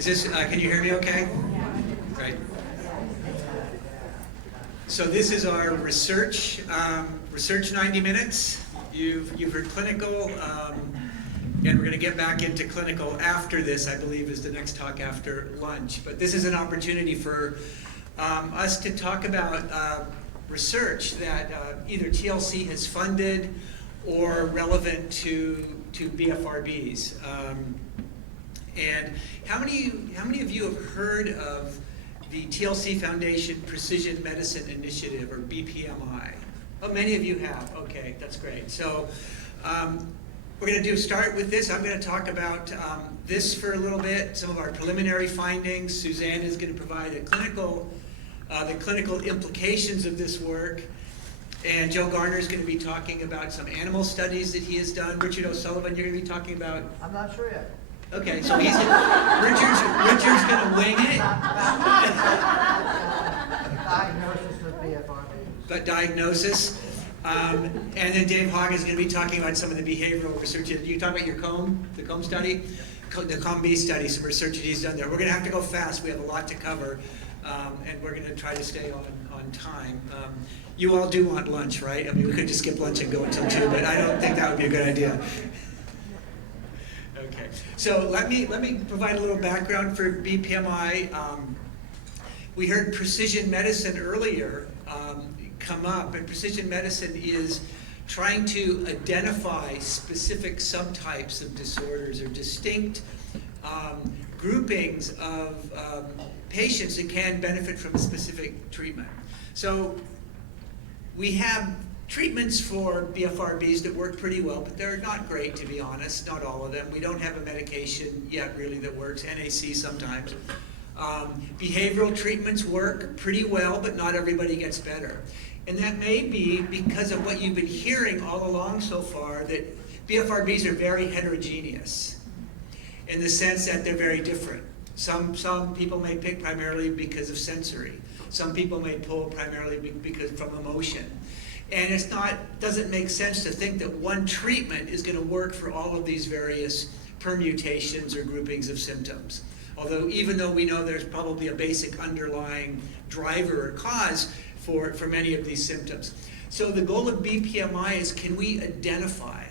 Is this, can you hear me okay? Great. So this is our research 90 minutes. You've heard clinical, and we're going to get back into clinical after this, I believe, is the next talk after lunch. But this is an opportunity for us to talk about research that either TLC has funded or relevant to BFRBs. And how many of you have heard of the TLC Foundation Precision Medicine Initiative, or BPMI? Oh, many of you have. Okay, that's great. So we're going to start with this. I'm going to talk about this for a little bit, some of our preliminary findings. Suzanne is going to provide the clinical implications of this work. And Joe Garner is going to be talking about some animal studies that he has done. Richard O'Sullivan, you're going to be talking about? I'm not sure yet. Okay, so Richard's going to wing it. Diagnosis of BFRB. But diagnosis. And then Dave Hogg is going to be talking about some of the behavioral research. You talk about your the COMB study? The COMB study, some research that he's done there. We're going to have to go fast. We have a lot to cover. And we're going to try to stay on time. You all do want lunch, right? I mean, we could just skip lunch and go until 2, but I don't think that would be a good idea. Okay, so let me provide a little background for BPMI. We heard precision medicine earlier come up, and precision medicine is trying to identify specific subtypes of disorders or distinct groupings of patients that can benefit from a specific treatment. So we have treatments for BFRBs that work pretty well, but they're not great, to be honest, not all of them. We don't have a medication yet really that works, NAC sometimes. Behavioral treatments work pretty well, but not everybody gets better. And that may be because of what you've been hearing all along so far, that BFRBs are very heterogeneous in the sense that they're very different. Some people may pick primarily because of sensory. Some people may pull primarily because from emotion. And doesn't make sense to think that one treatment is going to work for all of these various permutations or groupings of symptoms. Even though we know there's probably a basic underlying driver or cause for many of these symptoms. So the goal of BPMI is, can we identify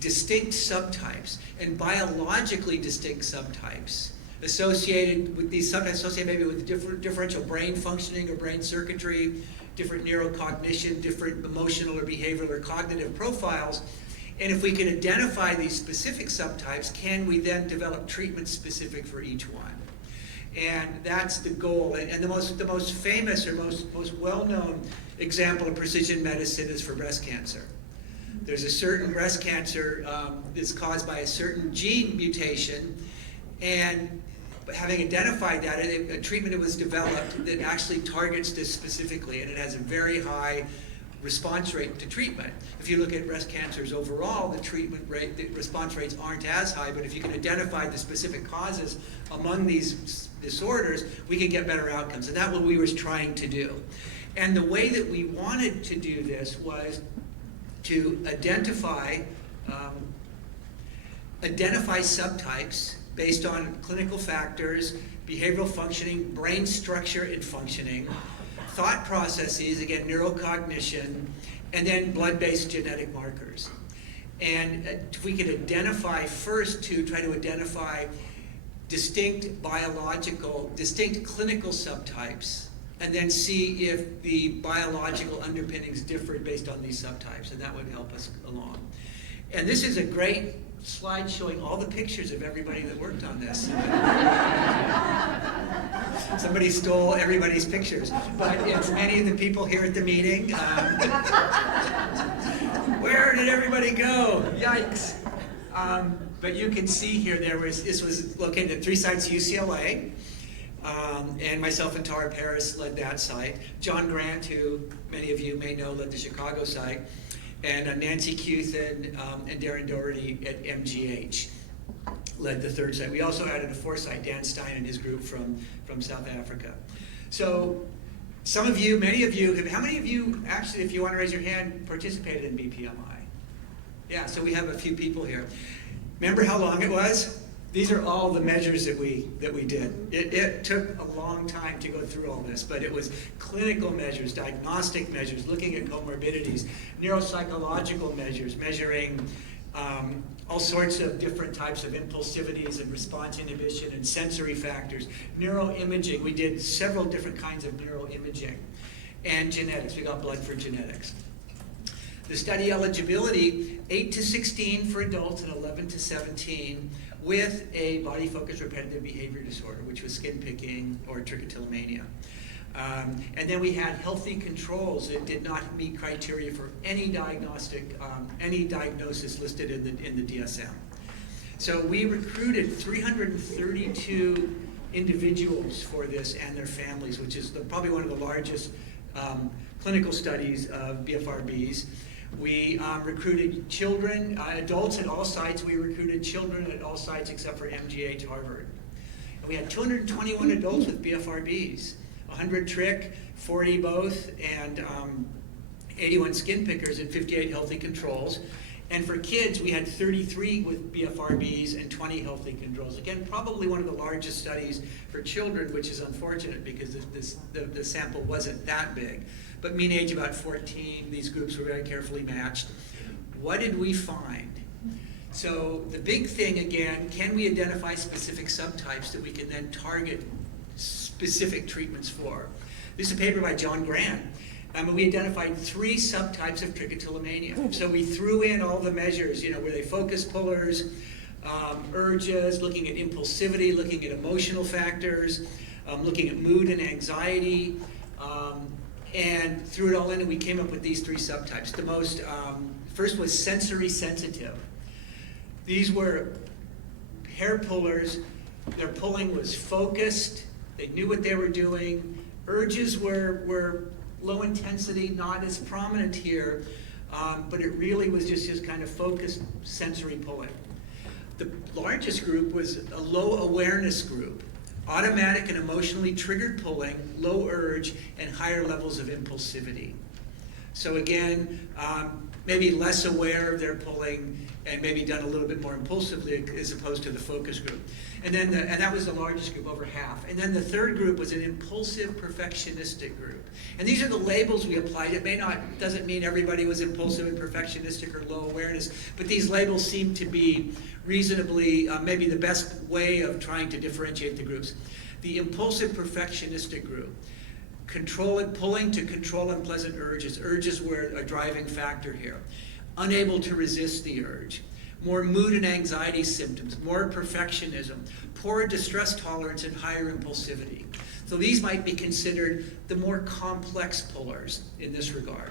distinct subtypes and biologically distinct subtypes associated with these subtypes, associated maybe with differential brain functioning or brain circuitry, different neurocognition, different emotional or behavioral or cognitive profiles. And if we can identify these specific subtypes, can we then develop treatment specific for each one? And that's the goal. And the most famous or most well-known example of precision medicine is for breast cancer. There's a certain breast cancer that's caused by a certain gene mutation, and having identified that, a treatment was developed that actually targets this specifically, and it has a very high response rate to treatment. If you look at breast cancers overall, the response rates aren't as high, but if you can identify the specific causes among these disorders, we can get better outcomes, and that's what we were trying to do. And the way that we wanted to do this was to identify subtypes based on clinical factors, behavioral functioning, brain structure and functioning, thought processes, again, neurocognition, and then blood-based genetic markers. And if we could identify first to try to identify distinct clinical subtypes, and then see if the biological underpinnings differed based on these subtypes, and that would help us along. And this is a great slide showing all the pictures of everybody that worked on this. Somebody stole everybody's pictures, but it's many of the people here at the meeting. Where did everybody go? Yikes. But you can see here, this was located at 3 sites, UCLA, and myself and Tara Paris led that site. John Grant, who many of you may know, led the Chicago site, and Nancy Cuthan and Darren Doherty at MGH led the 3rd site. We also added a 4th site, Dan Stein and his group from South Africa. So many of you, how many of you actually, if you want to raise your hand, participated in BPMI? Yeah, so we have a few people here. Remember how long it was? These are all the measures that we did. It took a long time to go through all this, but it was clinical measures, diagnostic measures, looking at comorbidities, neuropsychological measures, measuring all sorts of different types of impulsivities and response inhibition and sensory factors, neuroimaging. We did several different kinds of neuroimaging, and genetics. We got blood for genetics. The study eligibility, 8 to 16 for adults and 11 to 17, with a body-focused repetitive behavior disorder, which was skin picking or trichotillomania. And then we had healthy controls that did not meet criteria for any diagnosis listed in the DSM. So we recruited 332 individuals for this and their families, which is probably one of the largest clinical studies of BFRBs. We recruited children, adults at all sites. We recruited children at all sites except for MGH Harvard. And we had 221 adults with BFRBs, 100 trick, 40 both, and 81 skin pickers and 58 healthy controls. And for kids, we had 33 with BFRBs and 20 healthy controls. Again, probably one of the largest studies for children, which is unfortunate because the sample wasn't that big. But mean age about 14, these groups were very carefully matched. What did we find? So the big thing again, can we identify specific subtypes that we can then target specific treatments for? This is a paper by John Grant. We identified 3 subtypes of trichotillomania. So we threw in all the measures, were they focus pullers, urges, looking at impulsivity, looking at emotional factors, looking at mood and anxiety, and threw it all in, and we came up with these 3 subtypes. The most, first was sensory sensitive. These were hair pullers. Their pulling was focused. They knew what they were doing. Urges were low intensity, not as prominent here, but it really was just kind of focused sensory pulling. The largest group was a low awareness group. Automatic and emotionally triggered pulling, low urge, and higher levels of impulsivity. So again, maybe less aware of their pulling and maybe done a little bit more impulsively as opposed to the focus group. And then and that was the largest group, over half. And then the third group was an impulsive perfectionistic group. And these are the labels we applied. It doesn't mean everybody was impulsive and perfectionistic or low awareness, but these labels seem to be reasonably, maybe the best way of trying to differentiate the groups. The impulsive perfectionistic group, pulling to control unpleasant urges. Urges were a driving factor here. Unable to resist the urge. More mood and anxiety symptoms, more perfectionism, poor distress tolerance, and higher impulsivity. So these might be considered the more complex pullers in this regard.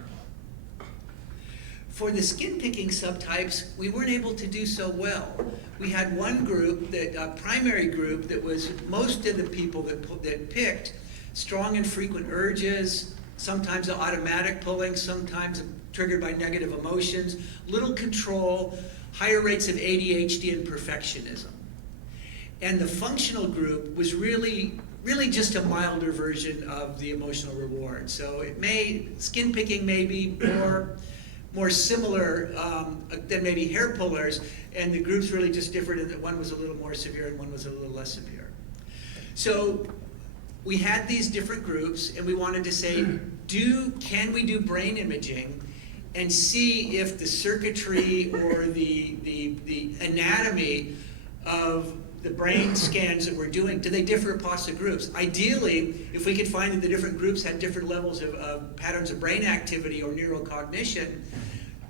For the skin picking subtypes, we weren't able to do so well. We had one group, a primary group, that was most of the people that picked strong and frequent urges, sometimes automatic pulling, sometimes triggered by negative emotions, little control, higher rates of ADHD and perfectionism. And the functional group was really just a milder version of the emotional reward. So skin picking may be more similar than maybe hair pullers, and the groups really just differed in that one was a little more severe and one was a little less severe. So we had these different groups, and we wanted to say, can we do brain imaging and see if the circuitry or the anatomy of the brain scans that we're doing, do they differ across the groups? Ideally, if we could find that the different groups had different levels of patterns of brain activity or neurocognition,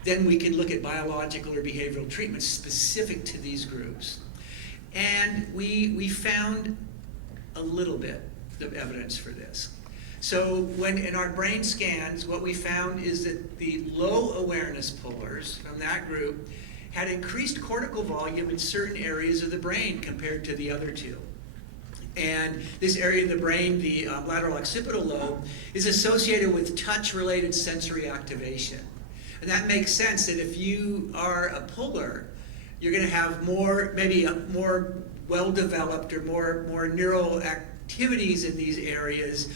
then we can look at biological or behavioral treatments specific to these groups. And we found a little bit of evidence for this. So when in our brain scans, what we found is that the low awareness pullers from that group had increased cortical volume in certain areas of the brain compared to the other two. And this area of the brain, the lateral occipital lobe, is associated with touch-related sensory activation. And that makes sense that if you are a puller, you're going to have maybe more well-developed or more neural activities in these areas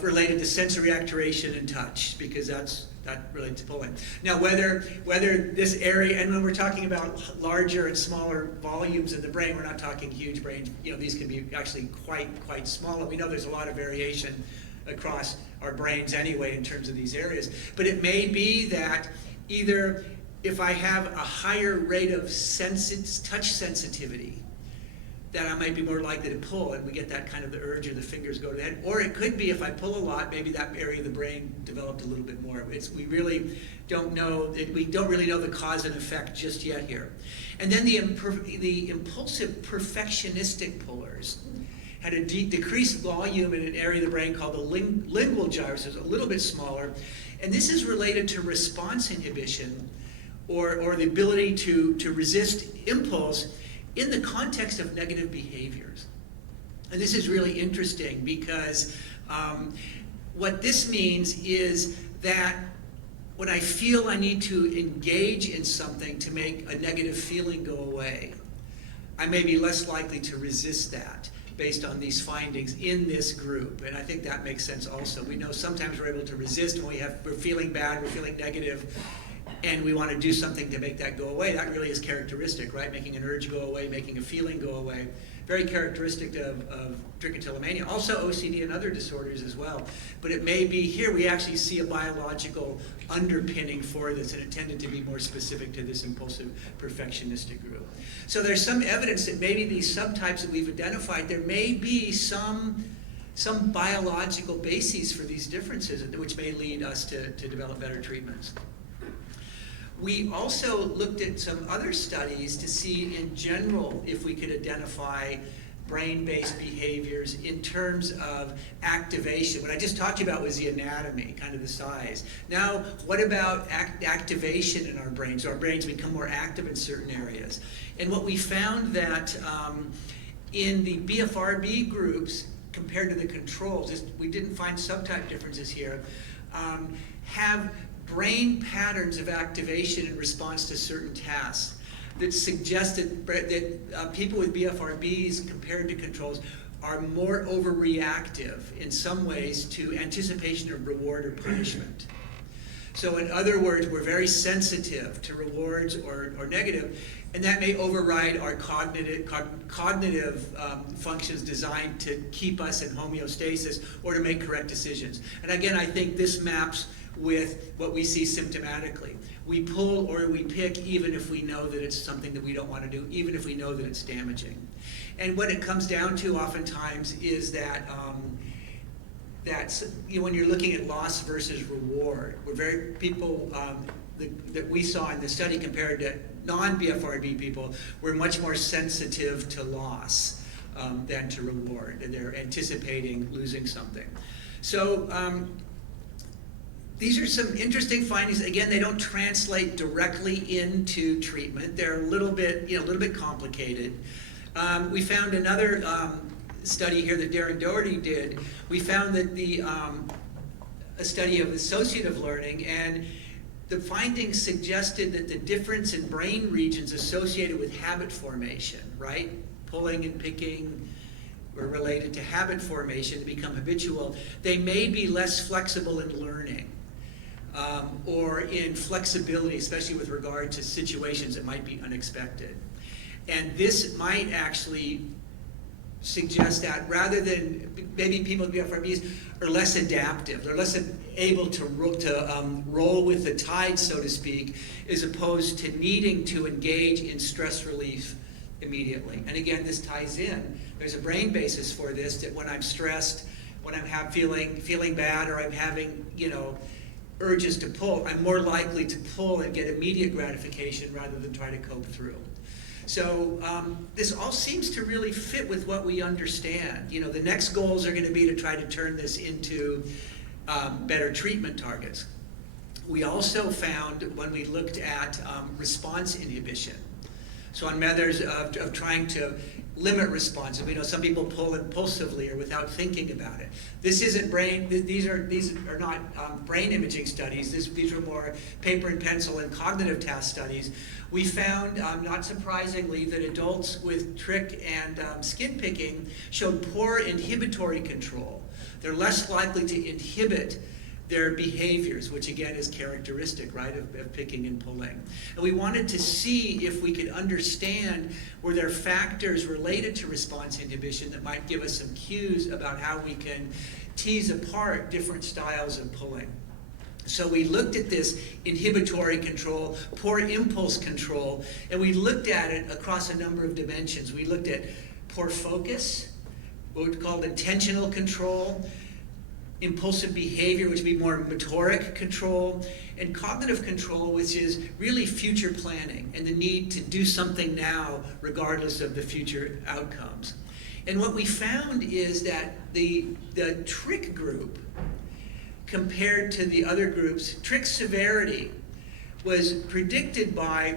related to sensory activation and touch, because that's not really to pulling. Now, whether this area, and when we're talking about larger and smaller volumes in the brain, we're not talking huge brains. These can be actually quite small. And we know there's a lot of variation across our brains anyway in terms of these areas. But it may be that either if I have a higher rate of touch sensitivity, that I might be more likely to pull, and we get that kind of the urge or the fingers go to the head. Or it could be if I pull a lot, maybe that area of the brain developed a little bit more. We really don't know. We don't really know the cause and effect just yet here. And then the impulsive perfectionistic pullers had a decreased volume in an area of the brain called the lingual gyrus, a little bit smaller. And this is related to response inhibition or the ability to resist impulse in the context of negative behaviors. And this is really interesting because what this means is that when I feel I need to engage in something to make a negative feeling go away, I may be less likely to resist that based on these findings in this group. And I think that makes sense also. We know sometimes we're able to resist when we're feeling bad, we're feeling negative, and we want to do something to make that go away. That really is characteristic, right? Making an urge go away, making a feeling go away. Very characteristic of trichotillomania. Also OCD and other disorders as well. But it may be here we actually see a biological underpinning for this, and it tended to be more specific to this impulsive perfectionistic group. So there's some evidence that maybe these subtypes that we've identified, there may be some biological bases for these differences, which may lead us to develop better treatments. We also looked at some other studies to see in general if we could identify brain-based behaviors in terms of activation. What I just talked about was the anatomy, kind of the size. Now, what about activation in our brains? Our brains become more active in certain areas. And what we found that in the BFRB groups, compared to the controls, we didn't find subtype differences here, have brain patterns of activation in response to certain tasks that suggested that people with BFRBs compared to controls are more overreactive in some ways to anticipation of reward or punishment. So in other words, we're very sensitive to rewards or negative, and that may override our cognitive functions designed to keep us in homeostasis or to make correct decisions. And again, I think this maps with what we see symptomatically. We pull or we pick even if we know that it's something that we don't want to do, even if we know that it's damaging. And what it comes down to oftentimes is that when you're looking at loss versus reward, people that we saw in the study compared to non-BFRB people were much more sensitive to loss than to reward, and they're anticipating losing something. So these are some interesting findings. Again, they don't translate directly into treatment. They're a little bit complicated. We found another study here that Darren Doherty did. We found that a study of associative learning, and the findings suggested that the difference in brain regions associated with habit formation, right? Pulling and picking were related to habit formation to become habitual. They may be less flexible in learning. Or in flexibility, especially with regard to situations that might be unexpected. And this might actually suggest that rather than maybe people with BFRBs are less adaptive, they're less able to roll with the tide, so to speak, as opposed to needing to engage in stress relief immediately. And again, this ties in. There's a brain basis for this, that when I'm stressed, when I'm feeling bad, or I'm having, urges to pull, I'm more likely to pull and get immediate gratification rather than try to cope through. So this all seems to really fit with what we understand. The next goals are going to be to try to turn this into better treatment targets. We also found when we looked at response inhibition, so on methods of trying to limit response. We know some people pull impulsively or without thinking about it. This isn't brain. These are not brain imaging studies. These are more paper and pencil and cognitive task studies. We found, not surprisingly, that adults with trick and skin picking showed poor inhibitory control. They're less likely to inhibit their behaviors, which again is characteristic, right, of picking and pulling. And we wanted to see if we could understand were there factors related to response inhibition that might give us some cues about how we can tease apart different styles of pulling. So we looked at this inhibitory control, poor impulse control, and we looked at it across a number of dimensions. We looked at poor focus, what we called intentional control, impulsive behavior, which would be more motoric control, and cognitive control, which is really future planning and the need to do something now regardless of the future outcomes. And what we found is that the trick group, compared to the other groups, trick severity was predicted by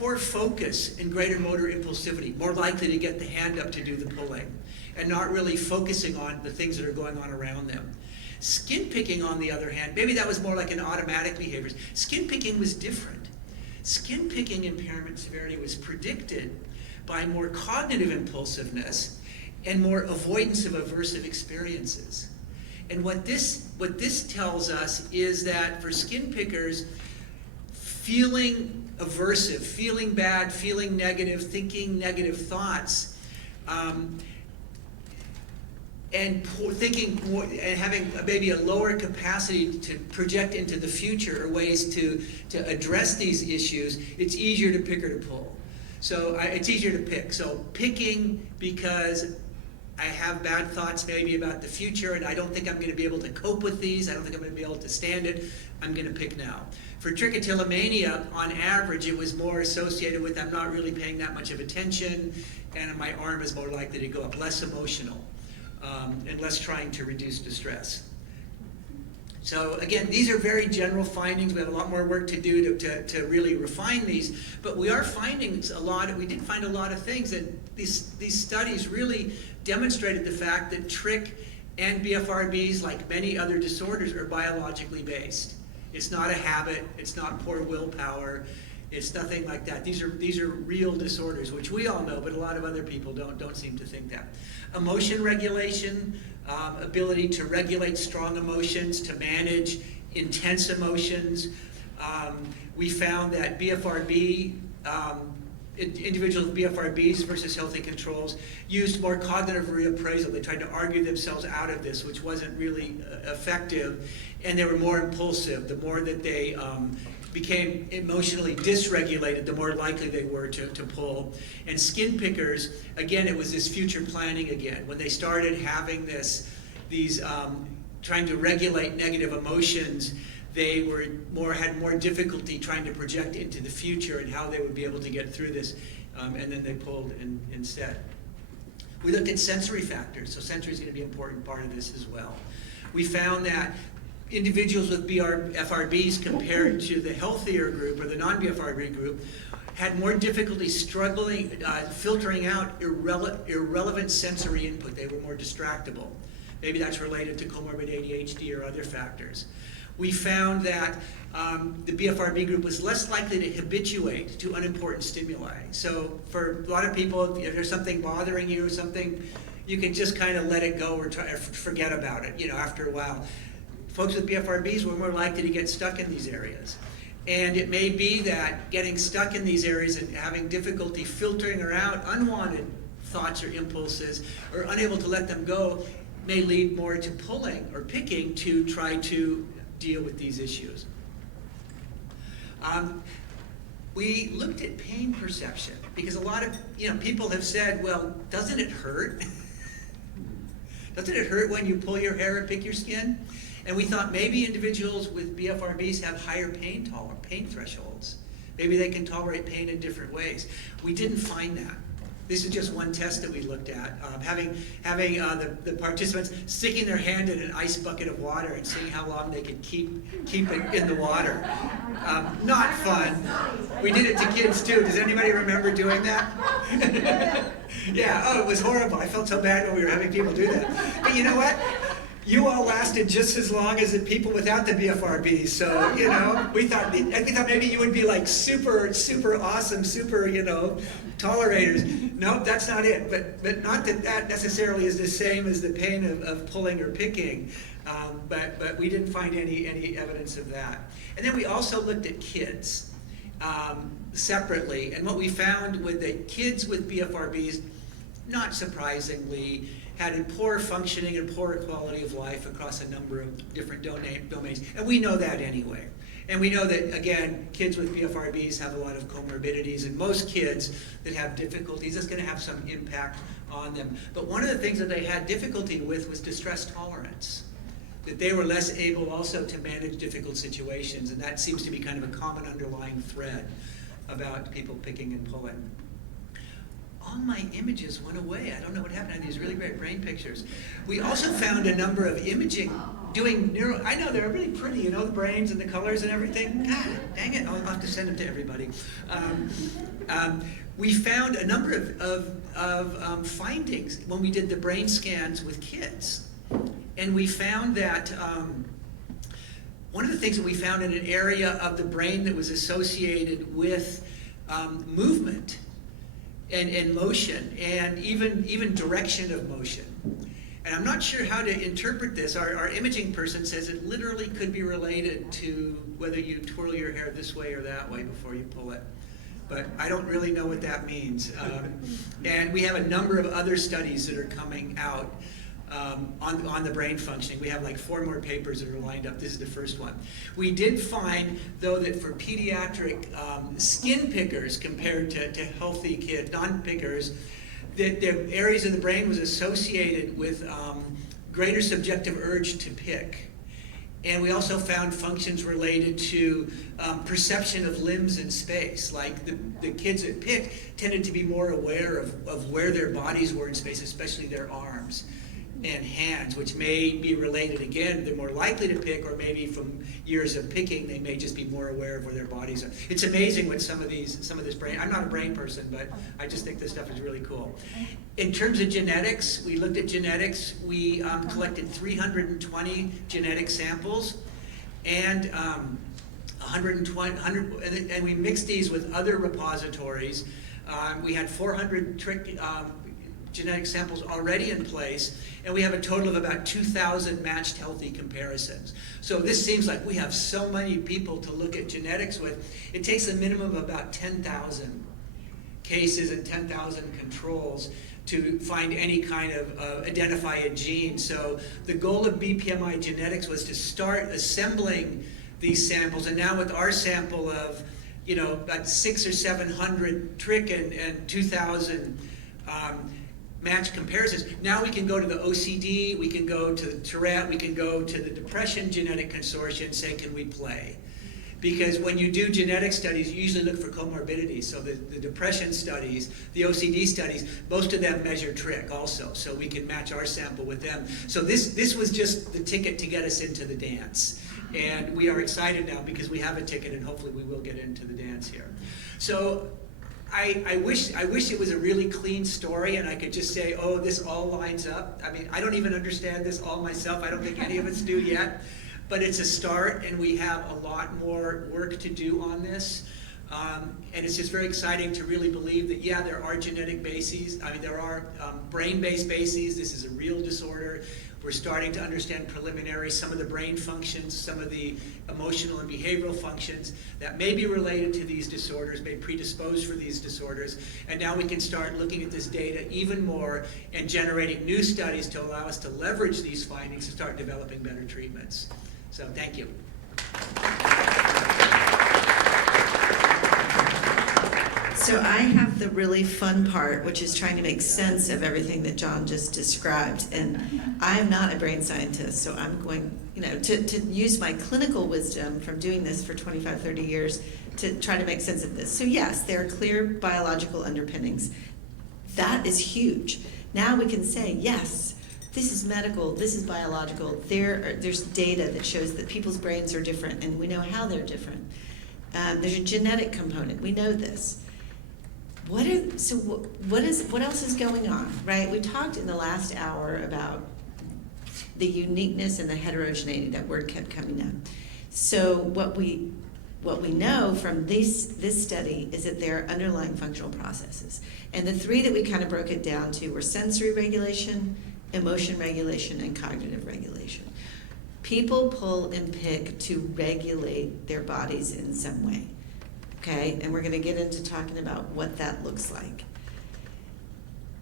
poor focus and greater motor impulsivity, more likely to get the hand up to do the pulling, and not really focusing on the things that are going on around them. Skin picking, on the other hand, maybe that was more like an automatic behavior. Skin picking was different. Skin picking impairment severity was predicted by more cognitive impulsiveness and more avoidance of aversive experiences. And what this tells us is that for skin pickers, feeling aversive, feeling bad, feeling negative, thinking negative thoughts, and thinking more, and having maybe a lower capacity to project into the future or ways to address these issues, it's easier to pick or to pull. So it's easier to pick. So picking because I have bad thoughts maybe about the future and I don't think I'm going to be able to cope with these, I don't think I'm going to be able to stand it, I'm going to pick now. For trichotillomania, on average, it was more associated with I'm not really paying that much of attention and my arm is more likely to go up, less emotional, and less trying to reduce distress. So again, these are very general findings. We have a lot more work to do to really refine these, but we are finding we did find a lot of things, that these studies really demonstrated the fact that trick and BFRBs, like many other disorders, are biologically based. It's not a habit, it's not poor willpower, it's nothing like that. These are real disorders, which we all know, but a lot of other people don't seem to think that. Emotion regulation, ability to regulate strong emotions, to manage intense emotions. We found that BFRB, individuals with BFRBs versus healthy controls used more cognitive reappraisal. They tried to argue themselves out of this, which wasn't really effective, and they were more impulsive. The more that they became emotionally dysregulated, the more likely they were to pull. And skin pickers, again, it was this future planning again. When they started having these trying to regulate negative emotions, they had more difficulty trying to project into the future and how they would be able to get through this, and then they pulled instead. We looked at sensory factors, so sensory is going to be an important part of this as well. We found that individuals with BFRBs compared to the healthier group or the non-BFRB group had more difficulty struggling, filtering out irrelevant sensory input. They were more distractible. Maybe that's related to comorbid ADHD or other factors. We found that the BFRB group was less likely to habituate to unimportant stimuli. So for a lot of people, if there's something bothering you or something, you can just kind of let it go or forget about it, after a while. Folks with BFRBs were more likely to get stuck in these areas. And it may be that getting stuck in these areas and having difficulty filtering out unwanted thoughts or impulses, or unable to let them go, may lead more to pulling or picking to try to deal with these issues. We looked at pain perception because a lot of people have said, well, doesn't it hurt? Doesn't it hurt when you pull your hair or pick your skin? And we thought maybe individuals with BFRBs have higher pain thresholds. Maybe they can tolerate pain in different ways. We didn't find that. This is just one test that we looked at. Having the participants sticking their hand in an ice bucket of water and seeing how long they could keep it in the water. Not fun. We did it to kids too. Does anybody remember doing that? Yeah, it was horrible. I felt so bad when we were having people do that. But you know what? you all lasted just as long as the people without the BFRB. So, you know, we thought maybe you would be like super awesome, tolerators. Nope, that's not it. But not that necessarily is the same as the pain of pulling or picking. But we didn't find any evidence of that. And then we also looked at kids separately. And what we found with the kids with BFRBs, not surprisingly, had a poor functioning and poor quality of life across a number of different domains. And we know that anyway. And we know that, again, kids with BFRBs have a lot of comorbidities, and most kids that have difficulties, it's going to have some impact on them. But one of the things that they had difficulty with was distress tolerance, that they were less able also to manage difficult situations, and that seems to be kind of a common underlying thread about people picking and pulling. All my images went away. I don't know what happened. I had these really great brain pictures. We also found a number of imaging, I know they're really pretty, you know, the brains and the colors and everything. God, dang it, I'll have to send them to everybody. We found a number of findings when we did the brain scans with kids. And we found that one of the things that we found in an area of the brain that was associated with movement and motion, and even direction of motion. And I'm not sure how to interpret this. Our imaging person says it literally could be related to whether you twirl your hair this way or that way before you pull it. But I don't really know what that means. And we have a number of other studies that are coming out on the brain functioning. We have like 4 more papers that are lined up. This is the first one. We did find, though, that for pediatric skin pickers compared to healthy kids, non-pickers, that the areas of the brain was associated with greater subjective urge to pick. And we also found functions related to perception of limbs in space. Like the kids that picked tended to be more aware of where their bodies were in space, especially their arms and hands, which may be related, again, they're more likely to pick, or maybe from years of picking, they may just be more aware of where their bodies are. It's amazing what some of this brain, I'm not a brain person, but I just think this stuff is really cool. In terms of genetics, we looked at genetics. We collected 320 genetic samples, and 100, and we mixed these with other repositories. We had 400 genetic samples already in place, and we have a total of about 2,000 matched healthy comparisons. So this seems like we have so many people to look at genetics with. It takes a minimum of about 10,000 cases and 10,000 controls to find any kind of identify a gene. So the goal of BPMI genetics was to start assembling these samples, and now with our sample of, you know, about 600 or 700 trick and 2,000 match comparisons. Now we can go to the OCD, we can go to the Tourette, we can go to the Depression Genetic Consortium and say, can we play? Because when you do genetic studies, you usually look for comorbidities. So the depression studies, the OCD studies, most of them measure trick also. So we can match our sample with them. So this was just the ticket to get us into the dance. And we are excited now because we have a ticket, and hopefully we will get into the dance here. So I wish it was a really clean story and I could just say, oh, this all lines up. I mean, I don't even understand this all myself. I don't think any of us do yet. But it's a start, and we have a lot more work to do on this. And it's just very exciting to really believe that, yeah, there are genetic bases. I mean, there are brain-based bases. This is a real disorder. We're starting to understand preliminary some of the brain functions, some of the emotional and behavioral functions that may be related to these disorders, may predispose for these disorders. And now we can start looking at this data even more and generating new studies to allow us to leverage these findings to start developing better treatments. So thank you. So I have the really fun part, which is trying to make sense of everything that John just described. And I am not a brain scientist, so I'm going, to use my clinical wisdom from doing this for 25, 30 years to try to make sense of this. So yes, there are clear biological underpinnings. That is huge. Now we can say, yes, this is medical, this is biological. There's data that shows that people's brains are different, and we know how they're different. There's a genetic component. We know this. What else is going on, right? We talked in the last hour about The uniqueness and the heterogeneity, that word kept coming up. So what we know from this study is that there are underlying functional processes. And the three that we kind of broke it down to were sensory regulation, emotion regulation, and cognitive regulation. People pull and pick to regulate their bodies in some way, okay? And we're going to get into talking about what that looks like.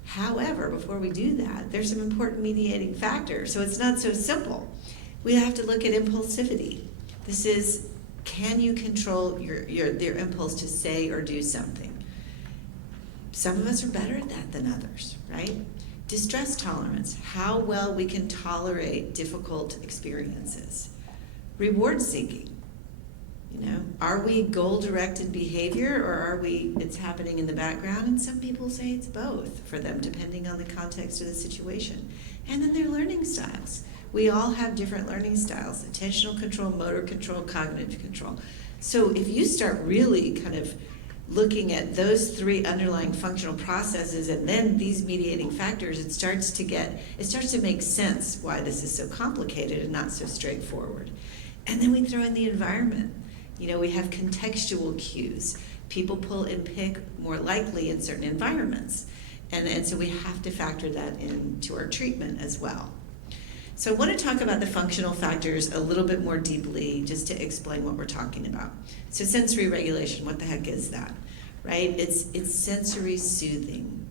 However, before we do that, there's some important mediating factors, so it's not so simple. We have to look at impulsivity. This is, can you control their impulse to say or do something? Some of us are better at that than others, right? Distress tolerance, how well we can tolerate difficult experiences. Reward seeking, are we goal-directed behavior, or are we, it's happening in the background? And some people say it's both for them, depending on the context of the situation. And then their learning styles. We all have different learning styles: attentional control, motor control, cognitive control. So if you start really kind of looking at those three underlying functional processes and then these mediating factors, it starts to make sense why this is so complicated and not so straightforward. And then we throw in the environment. We have contextual cues. People pull and pick more likely in certain environments. And so we have to factor that into our treatment as well. So I want to talk about the functional factors a little bit more deeply, just to explain what we're talking about. So sensory regulation, what the heck is that, right? It's sensory soothing.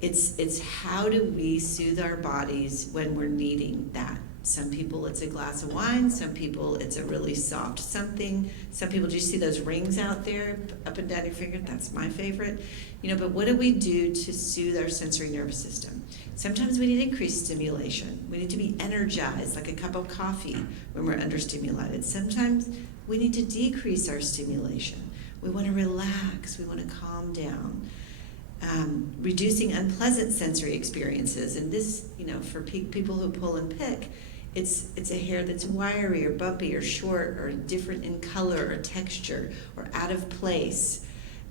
It's how do we soothe our bodies when we're needing that. Some people it's a glass of wine, some people it's a really soft something. Some people, do you see those rings out there up and down your finger? That's my favorite. But what do we do to soothe our sensory nervous system? Sometimes we need increased stimulation. We need to be energized, like a cup of coffee when we're understimulated. Sometimes we need to decrease our stimulation. We want to relax, we want to calm down. Reducing unpleasant sensory experiences, and this, for people who pull and pick, it's a hair that's wiry or bumpy or short or different in color or texture or out of place.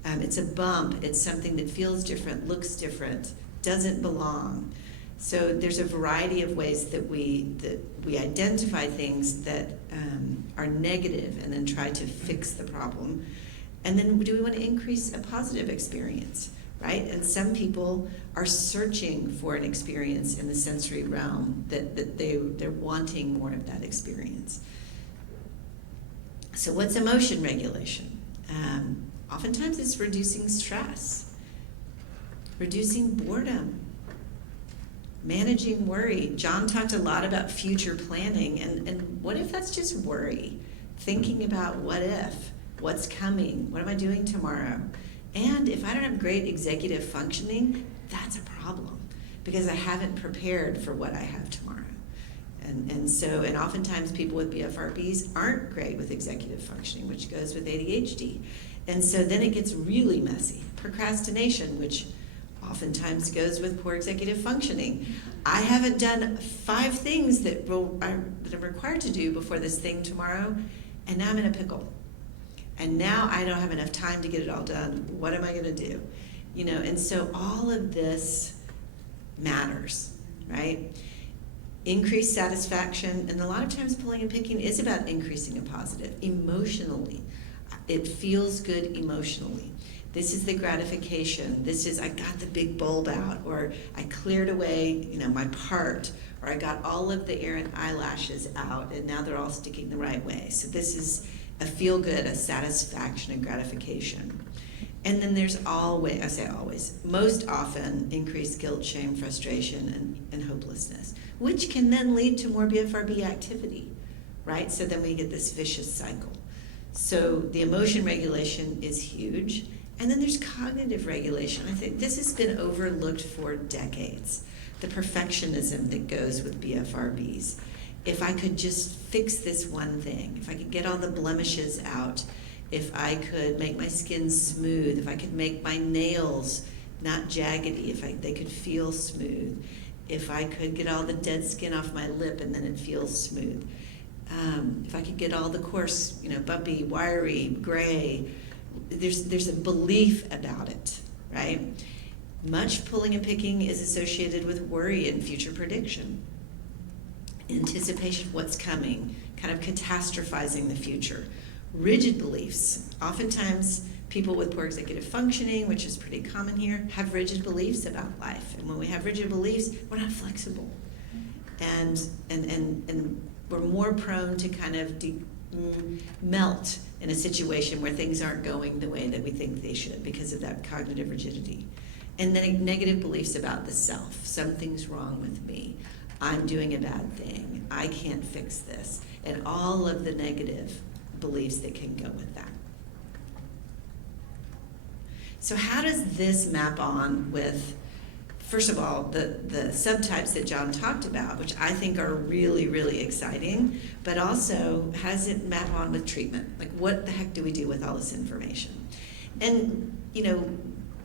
It's a bump. It's something that feels different, looks different, doesn't belong. So there's a variety of ways that we identify things that are negative and then try to fix the problem. And then do we want to increase a positive experience? Right? And some people are searching for an experience in the sensory realm, that they're wanting more of that experience. So what's emotion regulation? Oftentimes it's reducing stress, reducing boredom, managing worry. John talked a lot about future planning, and what if that's just worry? Thinking about what if, what's coming, what am I doing tomorrow? And if I don't have great executive functioning, that's a problem, because I haven't prepared for what I have tomorrow. And oftentimes people with BFRBs aren't great with executive functioning, which goes with ADHD. And so then it gets really messy. Procrastination, which oftentimes goes with poor executive functioning. I haven't done 5 things that I'm required to do before this thing tomorrow, and now I'm in a pickle. And now I don't have enough time to get it all done. What am I going to do? And so all of this matters, right? Increased satisfaction, and a lot of times pulling and picking is about increasing a positive. Emotionally, it feels good emotionally. This is the gratification. This is, I got the big bulb out, or I cleared away, my part, or I got all of the errant eyelashes out, and now they're all sticking the right way. So this is a feel-good, a satisfaction and gratification. And then there's always, I say always, most often increased guilt, shame, frustration, and hopelessness, which can then lead to more BFRB activity, right? So then we get this vicious cycle. So the emotion regulation is huge. And then there's cognitive regulation. I think this has been overlooked for decades, the perfectionism that goes with BFRBs. If I could just fix this one thing, if I could get all the blemishes out, if I could make my skin smooth, if I could make my nails not jaggedy, if they could feel smooth, if I could get all the dead skin off my lip and then it feels smooth, if I could get all the coarse, bumpy, wiry, gray, there's a belief about it, right? Much pulling and picking is associated with worry and future prediction. anticipation of what's coming, kind of catastrophizing the future. Rigid beliefs. Oftentimes, people with poor executive functioning, which is pretty common here, have rigid beliefs about life. And when we have rigid beliefs, we're not flexible. And we're more prone to kind of melt in a situation where things aren't going the way that we think they should because of that cognitive rigidity. And then negative beliefs about the self. Something's wrong with me. I'm doing a bad thing. I can't fix this. And all of the negative beliefs that can go with that. So how does this map on with, first of all, the subtypes that John talked about, which I think are really, really exciting, but also how does it map on with treatment? Like, what the heck do we do with all this information? And, you know,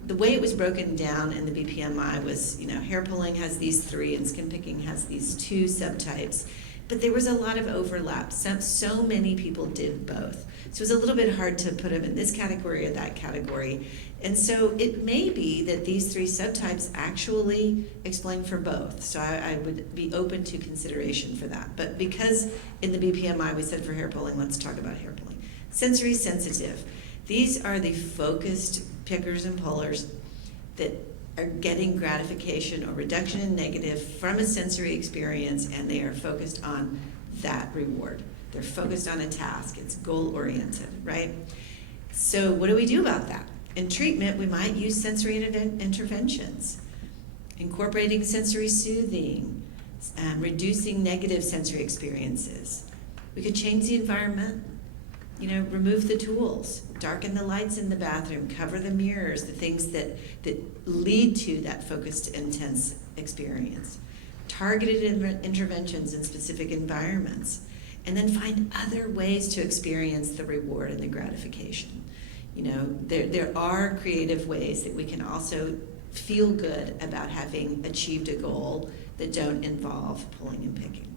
the way it was broken down in the BPMI was, you know, hair pulling has these 3 and skin picking has these 2 subtypes, but there was a lot of overlap. So many people did both. So it was a little bit hard to put them in this category or that category. And so it may be that these 3 subtypes actually explain for both. So I would be open to consideration for that. But because in the BPMI we said for hair pulling, let's talk about hair pulling. Sensory sensitive. These are the focused pickers and pullers that are getting gratification or reduction in negative from a sensory experience, and they are focused on that reward. They're focused on a task. It's goal-oriented, right? So what do we do about that? In treatment, we might use sensory interventions, incorporating sensory soothing, reducing negative sensory experiences. We could change the environment, you know, remove the tools, darken the lights in the bathroom, cover the mirrors, the things that lead to that focused, intense experience. Targeted interventions in specific environments, and then find other ways to experience the reward and the gratification. You know, there are creative ways that we can also feel good about having achieved a goal that don't involve pulling and picking.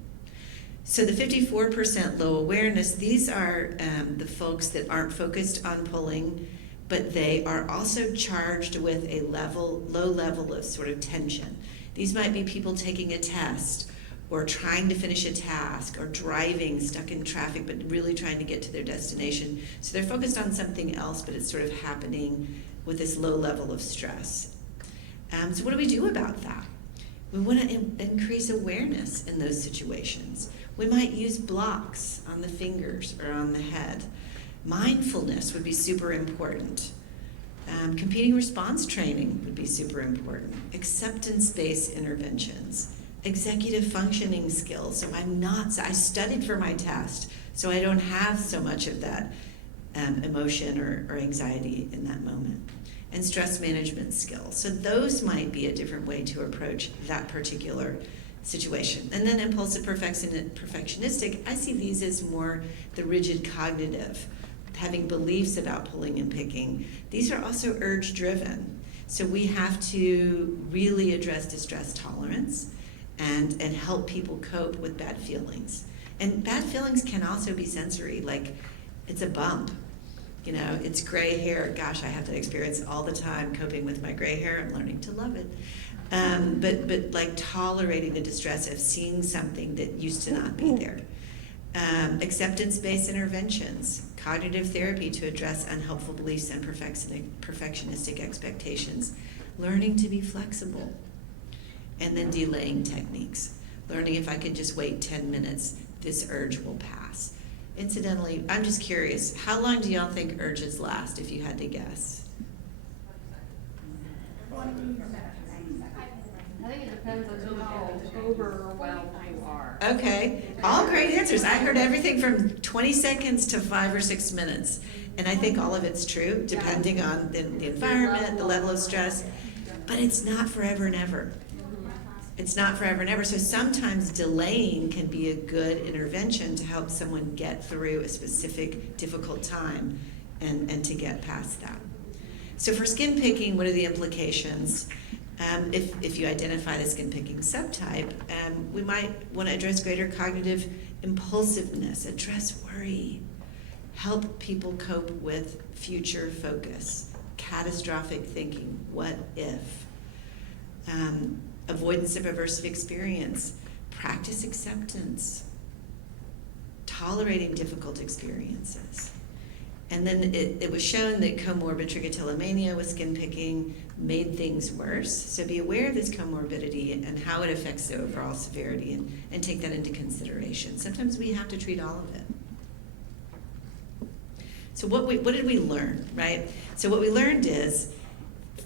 So the 54% low awareness, these are the folks that aren't focused on pulling, but they are also charged with a low level of sort of tension. These might be people taking a test or trying to finish a task or driving, stuck in traffic, but really trying to get to their destination. So they're focused on something else, but it's sort of happening with this low level of stress. So what do we do about that? We want to increase awareness in those situations. We might use blocks on the fingers or on the head. Mindfulness would be super important. Competing response training would be super important. Acceptance-based interventions. Executive functioning skills. So I studied for my test, so I don't have so much of that emotion or anxiety in that moment. And stress management skills. So those might be a different way to approach that particular situation. And then impulsive perfectionistic, I see these as more the rigid cognitive, having beliefs about pulling and picking. These are also urge driven. So we have to really address distress tolerance and help people cope with bad feelings. And bad feelings can also be sensory, like it's a bump. You know, it's gray hair. Gosh, I have that experience all the time, coping with my gray hair. I'm learning to love it. But like tolerating the distress of seeing something that used to not be there. Acceptance-based interventions, cognitive therapy to address unhelpful beliefs and perfectionistic expectations, learning to be flexible, and then delaying techniques. Learning if I could just wait 10 minutes, this urge will pass. Incidentally, I'm just curious, how long do y'all think urges last, if you had to guess? I think it depends on how overwhelmed you are. Okay, all great answers. I heard everything from 20 seconds to 5 or 6 minutes. And I think all of it's true, depending on the environment, the level of stress. But it's not forever and ever. It's not forever and ever. So sometimes delaying can be a good intervention to help someone get through a specific difficult time and to get past that. So for skin picking, what are the implications? If you identify the skin picking subtype, we might want to address greater cognitive impulsiveness, address worry, help people cope with future focus, catastrophic thinking, what if? Avoidance of aversive experience, practice acceptance, tolerating difficult experiences. And then it was shown that comorbid trichotillomania with skin picking made things worse. So be aware of this comorbidity and how it affects the overall severity, and take that into consideration. Sometimes we have to treat all of it. So what did we learn, right? So what we learned is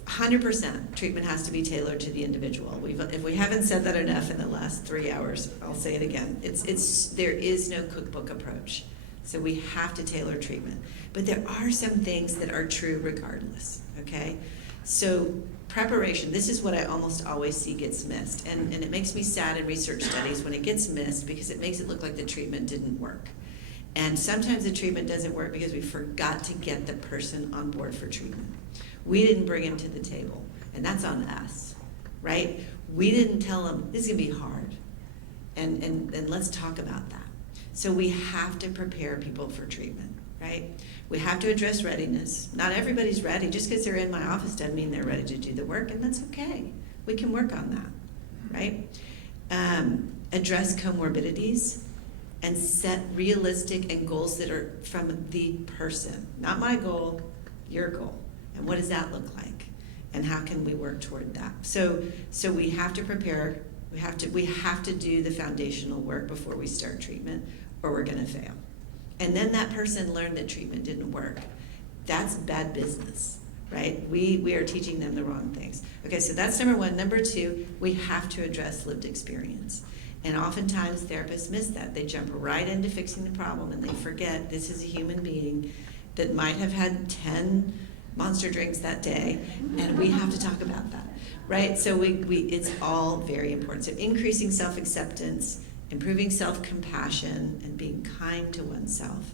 100% treatment has to be tailored to the individual. If we haven't said that enough in the last 3 hours, I'll say it again. There is no cookbook approach. So we have to tailor treatment. But there are some things that are true regardless, okay? So preparation, this is what I almost always see gets missed. And it makes me sad in research studies when it gets missed, because it makes it look like the treatment didn't work. And sometimes the treatment doesn't work because we forgot to get the person on board for treatment. We didn't bring him to the table, and that's on us, right? We didn't tell him, this is gonna be hard, and let's talk about that. So we have to prepare people for treatment, right? We have to address readiness. Not everybody's ready. Just because they're in my office doesn't mean they're ready to do the work, and that's okay. We can work on that, right? Address comorbidities and set realistic and goals that are from the person. Not my goal, your goal. And what does that look like? And how can we work toward that? So we have to prepare. We have to do the foundational work before we start treatment, or we're gonna fail. And then that person learned that treatment didn't work. That's bad business, right? We are teaching them the wrong things. Okay, so that's number one. Number two, we have to address lived experience. And oftentimes therapists miss that. They jump right into fixing the problem, and they forget this is a human being that might have had 10 monster drinks that day, and we have to talk about that, right? So it's all very important. So increasing self-acceptance, improving self-compassion, and being kind to oneself,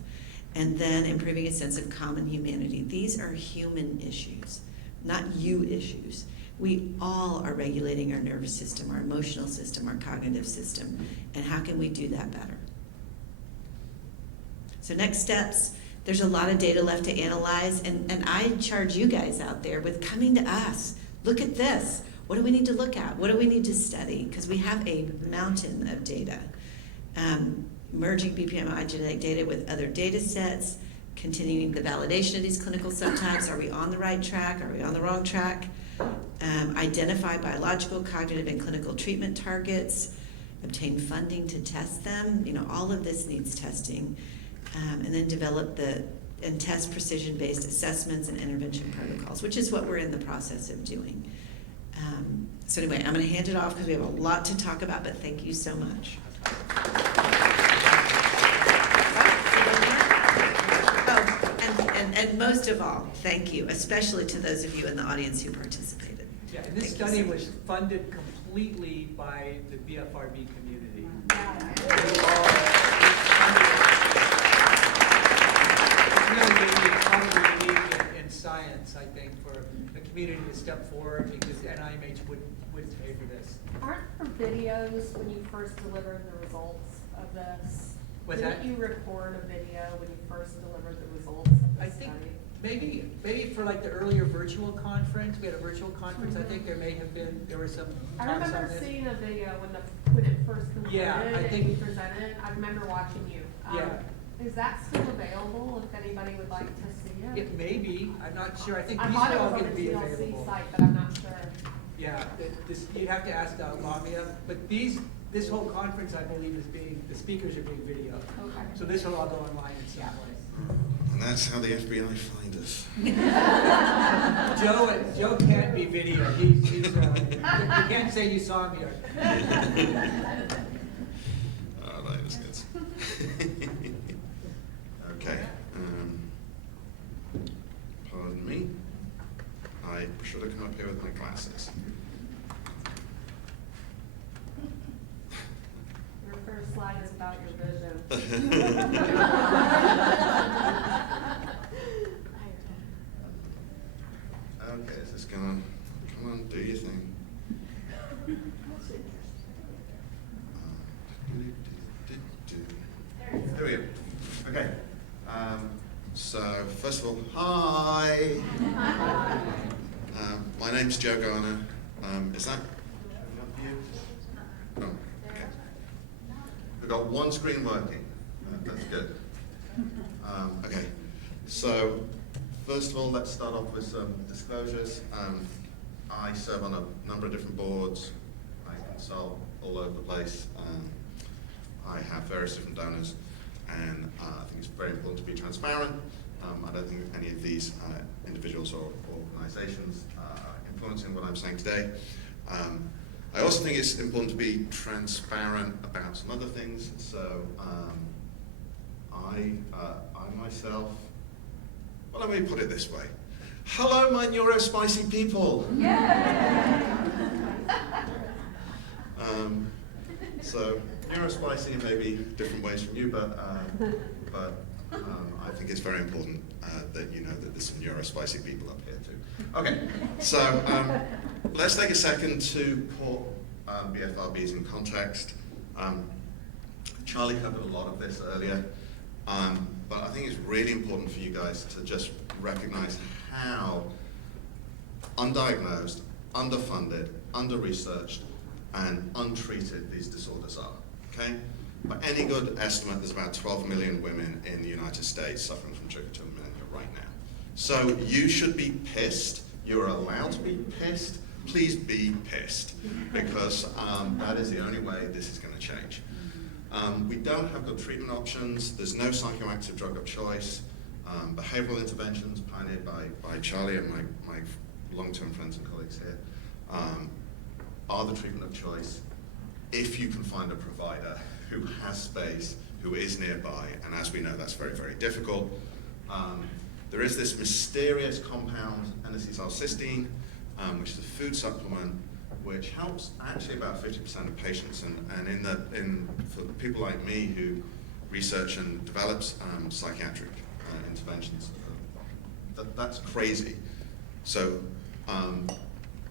and then improving a sense of common humanity. These are human issues, not you issues. We all are regulating our nervous system, our emotional system, our cognitive system, and how can we do that better? So next steps. There's a lot of data left to analyze, and I charge you guys out there with coming to us. Look at this. What do we need to look at? What do we need to study? Because we have a mountain of data. Merging BPMI genetic data with other data sets, continuing the validation of these clinical subtypes. Are we on the right track? Are we on the wrong track? Identify biological, cognitive, and clinical treatment targets. Obtain funding to test them. All of this needs testing. And then develop and test precision-based assessments and intervention protocols, which is what we're in the process of doing. So anyway, I'm going to hand it off because we have a lot to talk about, but thank you so much. And most of all, thank you, especially to those of you in the audience who participated. Yeah, and this study was funded completely by the BFRB community. Really unique in science, I think, for the community to step forward, because NIMH would pay for this. Aren't there videos when you first delivered the results of this? What's that? Didn't you record a video when you first delivered the results of the I study? think maybe for like the earlier virtual conference, we had a virtual conference, I think there were some I talks on remember this. seeing a video when it first concluded Yeah, I and think- you presented. I remember watching you. Yeah. Is that still available if anybody would like to see it? It may be, I'm not sure, I think I these thought are it all was on gonna the be TLC available. site, but I'm not sure. Yeah, you'd have to ask Lamia, but this whole conference, I believe, the speakers are being videoed. Okay. So this will all go online in some place. And that's how the FBI find us. Joe can't be videoed. He's you can't say you saw me. Oh, that is good. Okay. Pardon me. I should have come up here with my glasses. Your first slide is about your vision. Okay, is this gonna come on, do your thing? There we go. Okay. So first of all, hi. My name's Joe Garner. Is that you? Oh, okay. We've got one screen working. That's good. Okay, so first of all, let's start off with some disclosures. I serve on a number of different boards. I consult all over the place. I have various different donors, and I think it's very important to be transparent. I don't think any of these individuals or organizations are influencing what I'm saying today. I also think it's important to be transparent about some other things. So I myself, well, let me put it this way. Hello, my neurospicy people. So neurospicy may be different ways from you, but I think it's very important that you know that there's some neurospicy people up here too. Okay, so let's take a second to put BFRBs in context. Charlie covered a lot of this earlier, but I think it's really important for you guys to just recognize how undiagnosed, underfunded, under-researched, and untreated these disorders are, okay? By any good estimate, there's about 12 million women in the United States suffering from trichotillomania right now. So you should be pissed. You're allowed to be pissed. Please be pissed, because that is the only way this is going to change. We don't have good treatment options. There's no psychoactive drug of choice. Behavioral interventions pioneered by Charlie and my long-term friends and colleagues here are the treatment of choice if you can find a provider who has space, who is nearby, and as we know, that's very, very difficult. There is this mysterious compound, N-acetylcysteine, which is a food supplement, which helps actually about 50% of patients, and for people like me who research and develops psychiatric interventions, that's crazy. So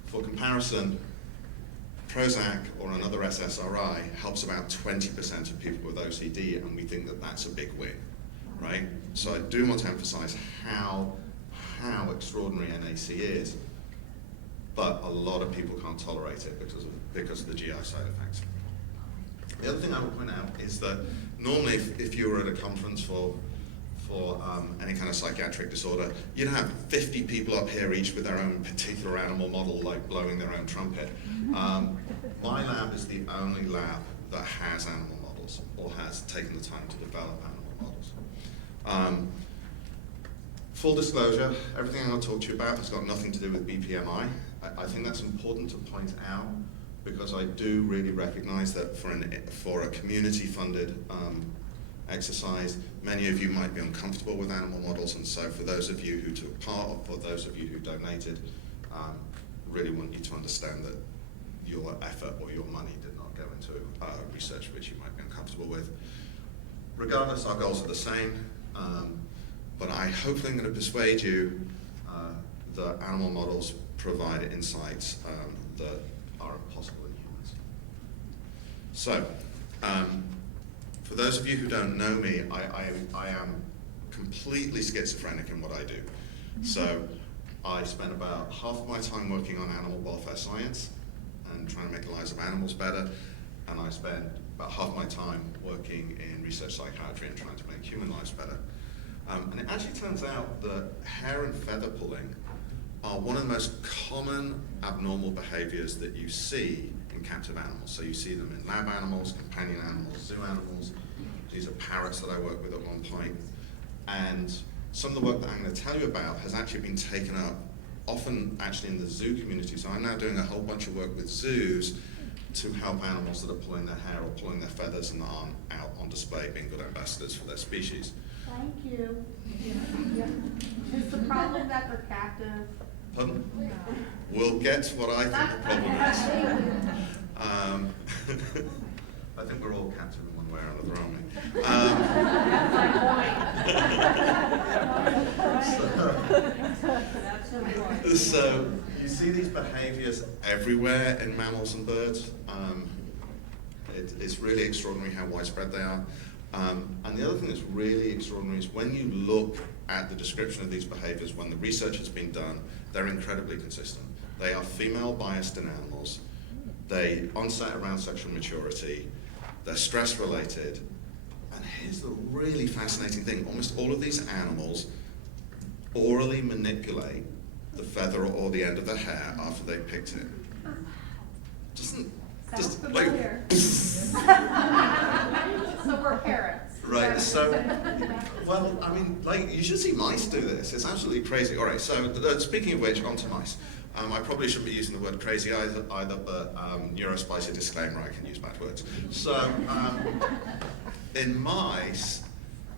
for comparison, Prozac or another SSRI helps about 20% of people with OCD, and we think that that's a big win, right? So I do want to emphasize how extraordinary NAC is, but a lot of people can't tolerate it because of the GI side effects. The other thing I would point out is that normally if you were at a conference for any kind of psychiatric disorder, you'd have 50 people up here, each with their own particular animal model, like blowing their own trumpet. My lab is the only lab that has animal models, or has taken the time to develop animal models. Full disclosure, everything I'm going to talk to you about has got nothing to do with BPMI. I think that's important to point out, because I do really recognize that for a community-funded exercise, many of you might be uncomfortable with animal models, and so for those of you who took part, or for those of you who donated, really want you to understand that your effort or your money did not go into research which you might be uncomfortable with. Regardless, our goals are the same, but I hopefully am going to persuade you that animal models provide insights that are impossible in humans. So, for those of you who don't know me, I am completely schizophrenic in what I do. So I spend about half of my time working on animal welfare science and trying to make the lives of animals better, and I spend about half my time working in research psychiatry and trying to make human lives better. And it actually turns out that hair and feather pulling are one of the most common abnormal behaviors that you see in captive animals. So you see them in lab animals, companion animals, zoo animals. These are parrots that I work with at one point. And some of the work that I'm going to tell you about has actually been taken up often actually in the zoo community. So I'm now doing a whole bunch of work with zoos to help animals that are pulling their hair or pulling their feathers and aren't out on display being good ambassadors for their species. Thank you. Is the problem that they're captive? Pardon? We'll get to what I think the problem is. I think we're all captive in one way or another, aren't we? So you see these behaviors everywhere in mammals and birds. It's really extraordinary how widespread they are. And the other thing that's really extraordinary is when you look at the description of these behaviors, when the research has been done, they're incredibly consistent. They are female biased in animals. They onset around sexual maturity. they're stress related. And here's the really fascinating thing, almost all of these animals orally manipulate the feather or the end of the hair after they picked it. Sounds Just familiar. So we're parents. Right, so, well, I mean, like, you should see mice do this. It's absolutely crazy. All right, so speaking of which, on to mice. I probably shouldn't be using the word crazy either, but neurospicy disclaimer, I can use bad words. So, in mice,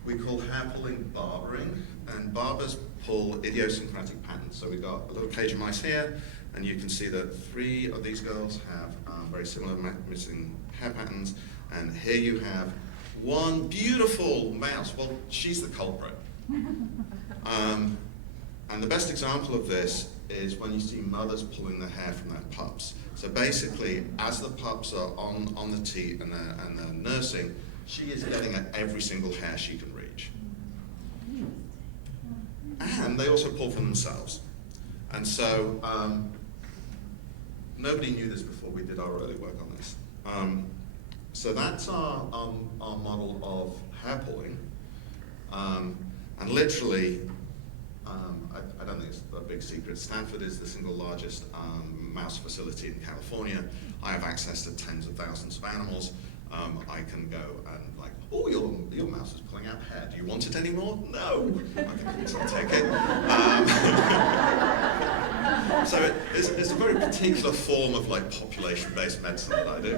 we call hair pulling barbering, and barbers pull idiosyncratic patterns. So we've got a little cage of mice here, and you can see that 3 of these girls have very similar missing hair patterns, and here you have one beautiful mouse. Well, she's the culprit. And the best example of this is when you see mothers pulling the hair from their pups. So basically, as the pups are on the teat and they're nursing, she is getting at every single hair she can reach. And they also pull from themselves. And so, nobody knew this before we did our early work on this. So that's our model of hair pulling. And literally, I don't think it's a big secret, Stanford is the single largest mouse facility in California. I have access to tens of thousands of animals. I can go and like, oh, your mouse is pulling out hair. Do you want it anymore? No. Okay, so I'll take it. So it's a very particular form of like population-based medicine that I do.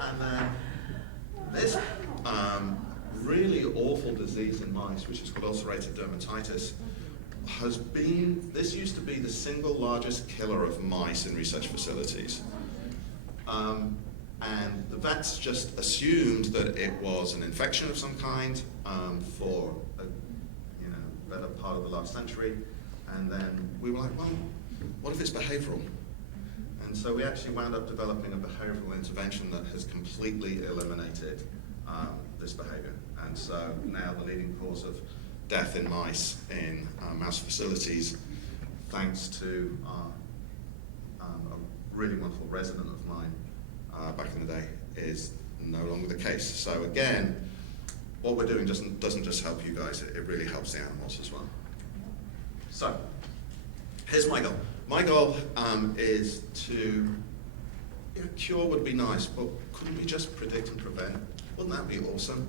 And then this really awful disease in mice, which is called ulcerative dermatitis, this used to be the single largest killer of mice in research facilities. And the vets just assumed that it was an infection of some kind for a better part of the last century. And then we were like, well, what if it's behavioral? And so we actually wound up developing a behavioral intervention that has completely eliminated this behavior. And so now the leading cause of death in mice in mouse facilities, thanks to a really wonderful resident of mine back in the day, is no longer the case. So again, what we're doing doesn't just help you guys, it really helps the animals as well. So, here's my goal. My goal is to, cure would be nice, but couldn't we just predict and prevent? Wouldn't that be awesome?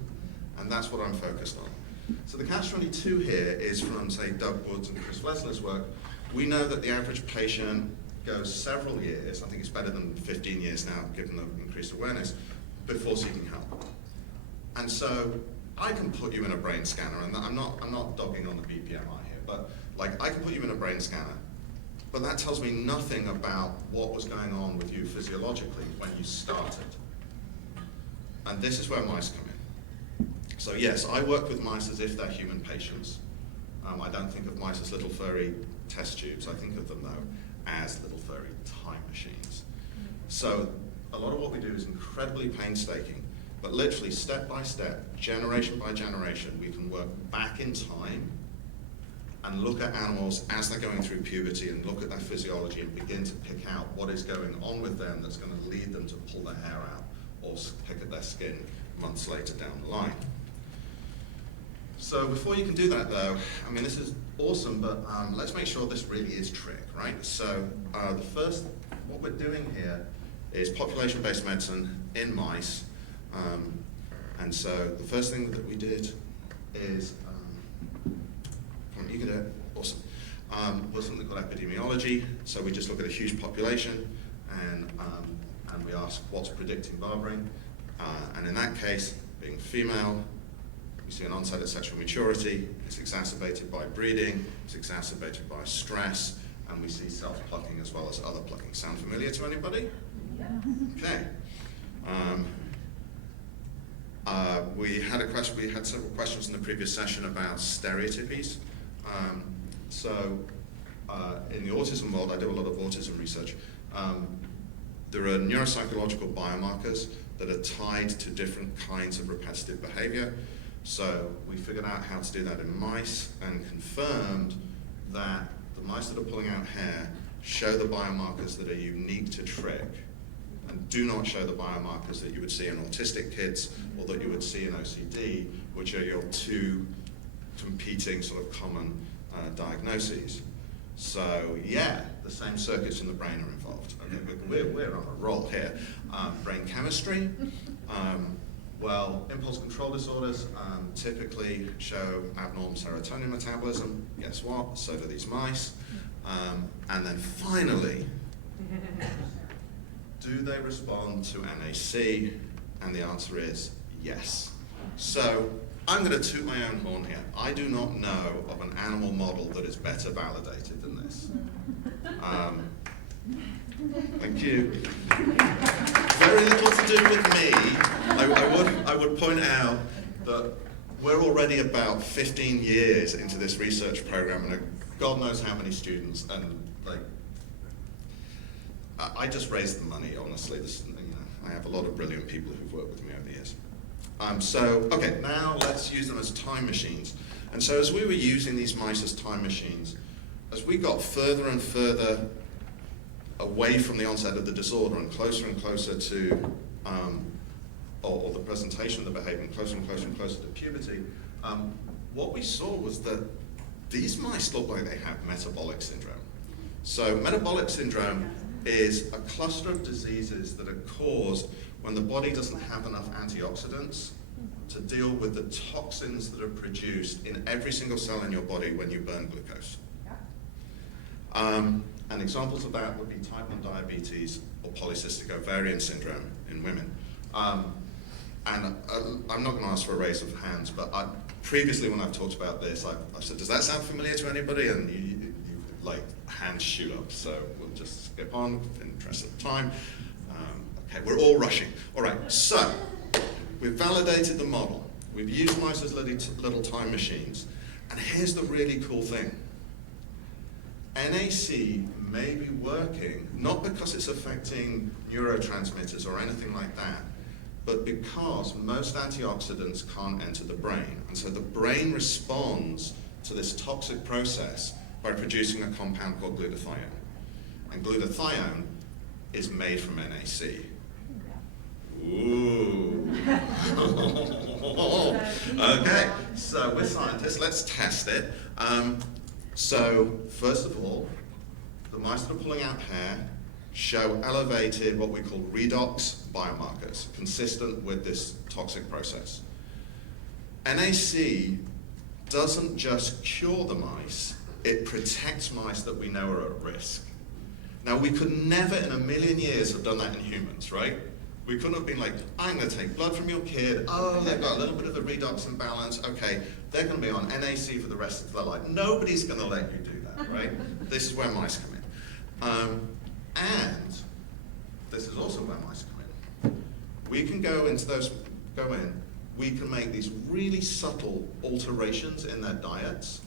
And that's what I'm focused on. So the catch-22 here is from, say, Doug Woods and Chris Lesler's work. We know that the average patient goes several years, I think it's better than 15 years now, given the increased awareness, before seeking help. And so I can put you in a brain scanner, and I'm not dogging on the BPMI here, but like I can put you in a brain scanner, but that tells me nothing about what was going on with you physiologically when you started. And this is where mice come in. So yes, I work with mice as if they're human patients. I don't think of mice as little furry test tubes. I think of them, though, as little furry time machines. So a lot of what we do is incredibly painstaking, but literally step by step, generation by generation, we can work back in time and look at animals as they're going through puberty and look at their physiology and begin to pick out what is going on with them that's going to lead them to pull their hair out or pick at their skin months later down the line. So before you can do that, though, I mean, this is awesome, but let's make sure this really is trick, right? So what we're doing here is population-based medicine in mice. And so the first thing that we did is, you can do it, awesome, was something called epidemiology. So we just look at a huge population and we ask what's predicting barbering. And in that case, being female, we see an onset of sexual maturity. It's exacerbated by breeding, it's exacerbated by stress, and we see self-plucking as well as other plucking. Sound familiar to anybody? Yeah. Okay. We had several questions in the previous session about stereotypies. In the autism world, I do a lot of autism research. There are neuropsychological biomarkers that are tied to different kinds of repetitive behavior. So we figured out how to do that in mice and confirmed that the mice that are pulling out hair show the biomarkers that are unique to trick, and do not show the biomarkers that you would see in autistic kids or that you would see in OCD, which are your two competing sort of common diagnoses. So yeah, the same circuits in the brain are involved. Okay, we're on a roll here. Brain chemistry. Well, impulse control disorders typically show abnormal serotonin metabolism. Guess what? So do these mice. And then finally, do they respond to NAC? And the answer is yes. So I'm going to toot my own horn here. I do not know of an animal model that is better validated than this. Thank you. Very little to do with me. I would point out that we're already about 15 years into this research program, and God knows how many students, and like, I just raised the money, honestly. I have a lot of brilliant people who've worked with me over the years. Okay, now let's use them as time machines. And so as we were using these mice as time machines, as we got further and further away from the onset of the disorder and closer to, or the presentation of the behavior, and closer and closer to puberty, what we saw was that these mice look like they have metabolic syndrome. So metabolic syndrome is a cluster of diseases that are caused when the body doesn't have enough antioxidants to deal with the toxins that are produced in every single cell in your body when you burn glucose. And examples of that would be type 1 diabetes or polycystic ovarian syndrome in women. And I'm not going to ask for a raise of hands, but previously when I've talked about this, I've said, does that sound familiar to anybody? And you like, hands shoot up, so we'll just skip on in the interest of time. Okay, we're all rushing. All right, so we've validated the model. We've used mice as little time machines. And here's the really cool thing. NAC may be working, not because it's affecting neurotransmitters or anything like that, but because most antioxidants can't enter the brain. And so the brain responds to this toxic process by producing a compound called glutathione. And glutathione is made from NAC. Ooh. Okay, so we're scientists, let's test it. So first of all, the mice that are pulling out hair show elevated, what we call redox biomarkers, consistent with this toxic process. NAC doesn't just cure the mice, it protects mice that we know are at risk. Now, we could never in a million years have done that in humans, right? We couldn't have been like, I'm going to take blood from your kid. Oh, they've got a little bit of a redox imbalance. Okay, they're going to be on NAC for the rest of their life. Nobody's going to let you do that, right? This is where mice come in. And this is also where mice come in. We can go in, we can make these really subtle alterations in their diets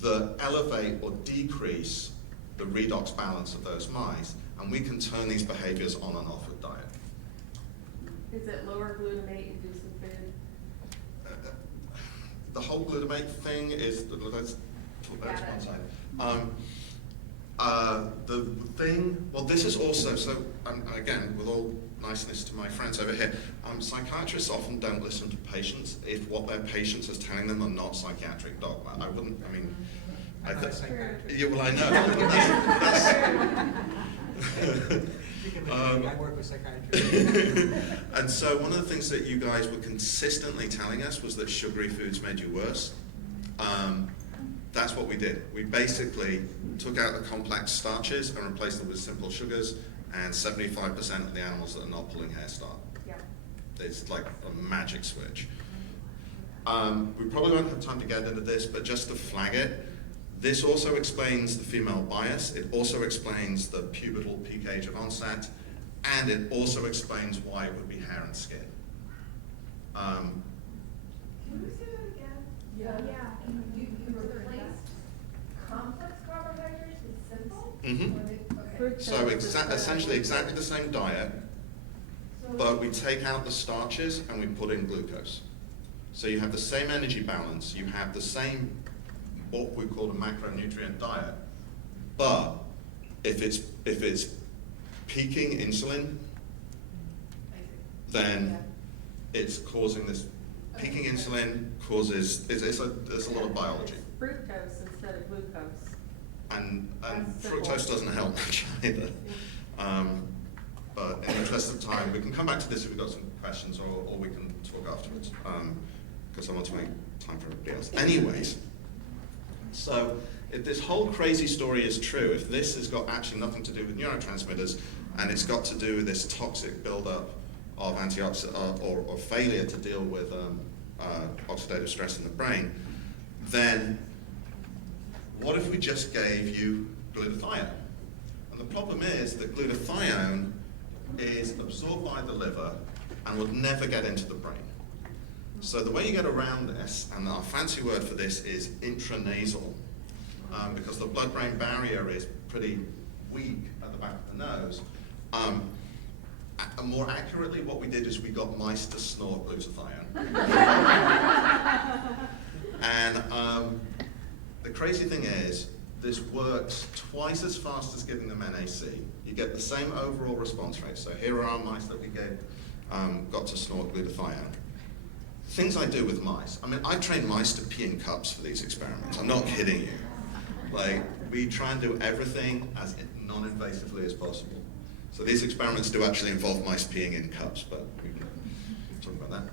that elevate or decrease the redox balance of those mice, and we can turn these behaviors on and off with diet. Is it lower glutamate induced food? The whole glutamate thing is, let's talk about it one side. The thing, well, this is also, so again, with all niceness to my friends over here, psychiatrists often don't listen to patients if what their patients is telling them are not psychiatric dogma. I wouldn't, I mean, I'm not a psychiatrist. yeah, well, I know. You can believe me, I work with psychiatrists. And so one of the things that you guys were consistently telling us was that sugary foods made you worse. That's what we did. We basically took out the complex starches and replaced them with simple sugars, and 75% of the animals that are not pulling hair start. Yeah. It's like a magic switch. We probably won't have time to get into this, but just to flag it, this also explains the female bias. It also explains the pubertal peak age of onset, and it also explains why it would be hair and skin. Can we say that again? Yeah. You replaced complex carbohydrates with simple? Mm-hmm. Okay. So essentially exactly the same diet, but we take out the starches and we put in glucose. So you have the same energy balance, you have the same, what we call a macronutrient diet, but if it's peaking insulin, then it's causing this. Peaking insulin causes, there's a lot of biology. Fructose instead of glucose. And That's simple. fructose doesn't help much either. But in the interest of time, we can come back to this if we've got some questions, or we can talk afterwards, because I want to make time for everybody else. Anyways, so if this whole crazy story is true, if this has got actually nothing to do with neurotransmitters, and it's got to do with this toxic buildup of antioxidant or failure to deal with oxidative stress in the brain, then what if we just gave you glutathione? And the problem is that glutathione is absorbed by the liver and would never get into the brain. So the way you get around this, and our fancy word for this is intranasal, because the blood-brain barrier is pretty weak at the back of the nose. More accurately, what we did is we got mice to snort glutathione. And the crazy thing is, this works twice as fast as giving them NAC. You get the same overall response rate. So here are our mice that we got to snort glutathione. Things I do with mice. I mean, I train mice to pee in cups for these experiments. I'm not kidding you. Like, we try and do everything as non-invasively as possible. So these experiments do actually involve mice peeing in cups, but we can talk about that.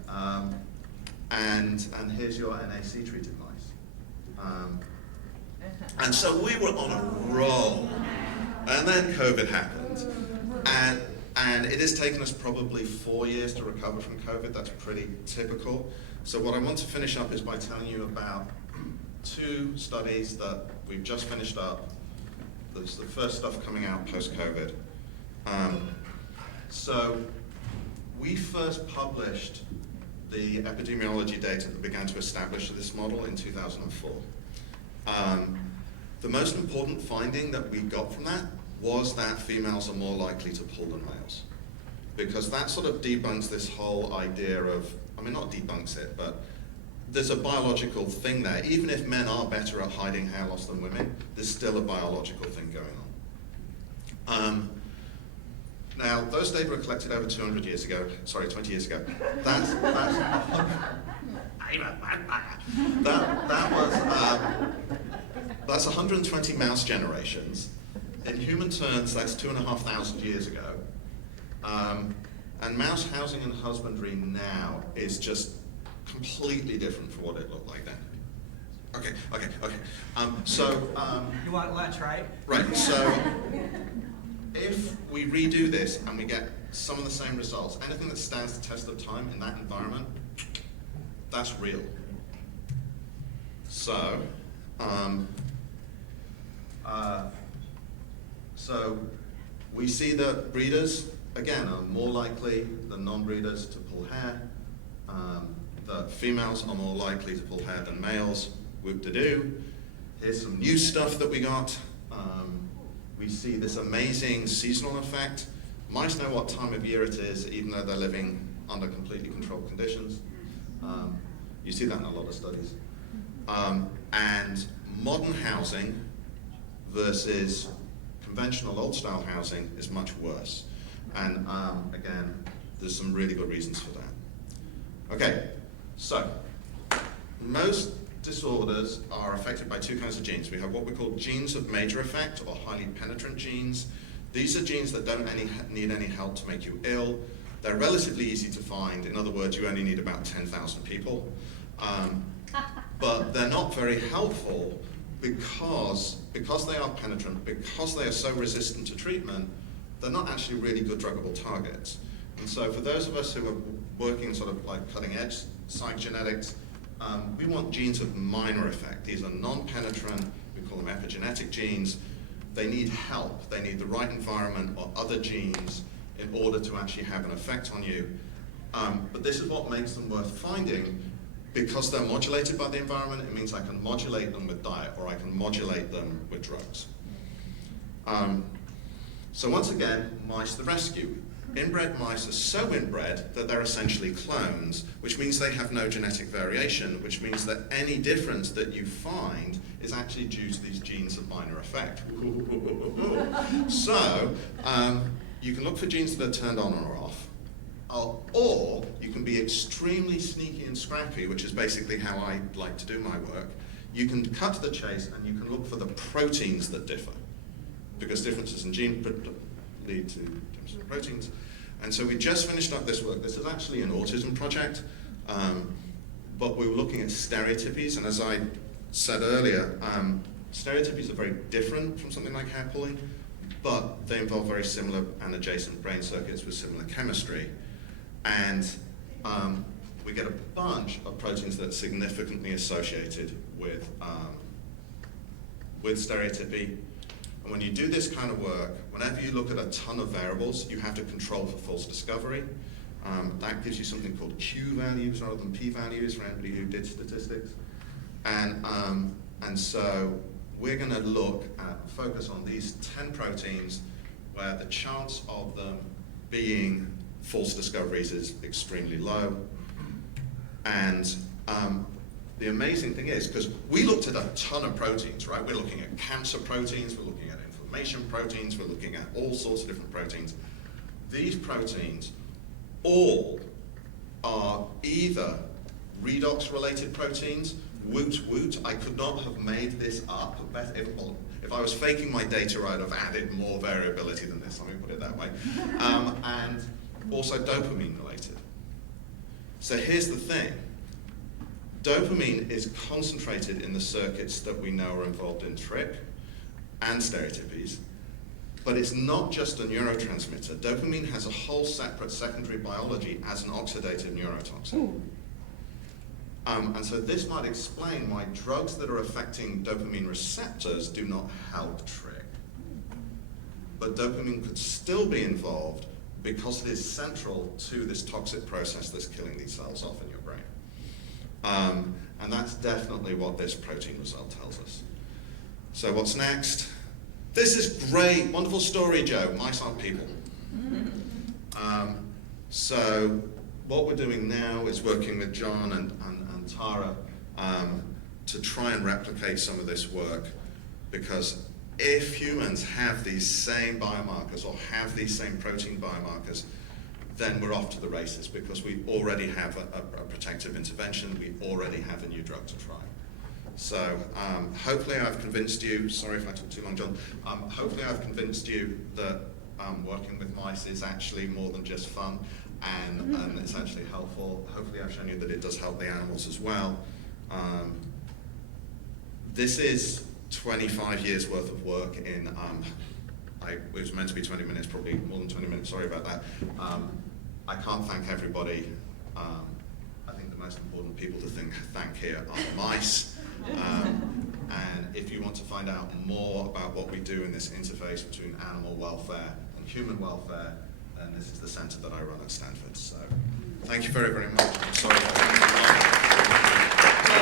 And here's your NAC-treated mice. And so we were on a roll, and then COVID happened, and it has taken us probably 4 years to recover from COVID. That's pretty typical. So what I want to finish up is by telling you about 2 studies that we've just finished up. There's the first stuff coming out post-COVID. So we first published the epidemiology data that began to establish this model in 2004. The most important finding that we got from that was that females are more likely to pull than males. Because that sort of debunks this whole idea of, I mean, not debunks it, but there's a biological thing there. Even if men are better at hiding hair loss than women, there's still a biological thing going on. Now, those data were collected over 200 years ago, sorry, 20 years ago. That's 120 mouse generations. In human terms, that's 2,500 years ago. And mouse housing and husbandry now is just completely different from what it looked like then. Okay. You want lunch, right? Right, so if we redo this and we get some of the same results, anything that stands the test of time in that environment, that's real. So, so we see that breeders, again, are more likely than non-breeders to pull hair. That females are more likely to pull hair than males. Whoop-de-doo. Here's some new stuff that we got. We see this amazing seasonal effect. Mice know what time of year it is, even though they're living under completely controlled conditions. You see that in a lot of studies. And modern housing versus conventional old-style housing is much worse. And again, there's some really good reasons for that. Okay, so most disorders are affected by 2 kinds of genes. We have what we call genes of major effect, or highly penetrant genes. These are genes that don't need any help to make you ill. They're relatively easy to find. In other words, you only need about 10,000 people. But they're not very helpful because they are penetrant, because they are so resistant to treatment, they're not actually really good druggable targets. And so for those of us who are working sort of like cutting edge psych genetics, we want genes of minor effect. These are non-penetrant, we call them epigenetic genes. They need help. They need the right environment or other genes in order to actually have an effect on you. But this is what makes them worth finding. Because they're modulated by the environment, it means I can modulate them with diet, or I can modulate them with drugs. So once again, mice to the rescue. Inbred mice are so inbred that they're essentially clones, which means they have no genetic variation, which means that any difference that you find is actually due to these genes of minor effect. So you can look for genes that are turned on or off, or you can be extremely sneaky and scrappy, which is basically how I like to do my work. You can cut to the chase and you can look for the proteins that differ, because differences in gene lead to differences in proteins. And so we just finished up this work. This is actually an autism project, but we were looking at stereotypies, and as I said earlier, stereotypies are very different from something like hair pulling, but they involve very similar and adjacent brain circuits with similar chemistry. And we get a bunch of proteins that are significantly associated with stereotypy. And when you do this kind of work, whenever you look at a ton of variables, you have to control for false discovery. That gives you something called Q values rather than P values for anybody who did statistics. And so we're going to focus on these 10 proteins where the chance of them being false discoveries is extremely low. And the amazing thing is, because we looked at a ton of proteins, right? We're looking at cancer proteins, we're looking at inflammation proteins, we're looking at all sorts of different proteins. These proteins all are either redox-related proteins, woot, I could not have made this up. If I was faking my data, I'd have added more variability than this, let me put it that way. And also dopamine-related. So here's the thing. Dopamine is concentrated in the circuits that we know are involved in trick and stereotypies, but it's not just a neurotransmitter. Dopamine has a whole separate secondary biology as an oxidative neurotoxin. And so this might explain why drugs that are affecting dopamine receptors do not help trick. But dopamine could still be involved because it is central to this toxic process that's killing these cells off in your brain. And that's definitely what this protein result tells us. So what's next? This is great, wonderful story, Joe. Mice aren't people. So what we're doing now is working with John and Tara to try and replicate some of this work, because if humans have these same biomarkers or have these same protein biomarkers, then we're off to the races, because we already have a protective intervention, we already have a new drug to try. So hopefully I've convinced you, sorry if I took too long, John, hopefully I've convinced you that working with mice is actually more than just fun, and it's actually helpful. Hopefully I've shown you that it does help the animals as well. This is 25 years worth of work in, it was meant to be 20 minutes, probably more than 20 minutes, sorry about that. I can't thank everybody. I think the most important people to thank here are mice. And if you want to find out more about what we do in this interface between animal welfare and human welfare, then this is the center that I run at Stanford. So thank you very, very much. I'm sorry. So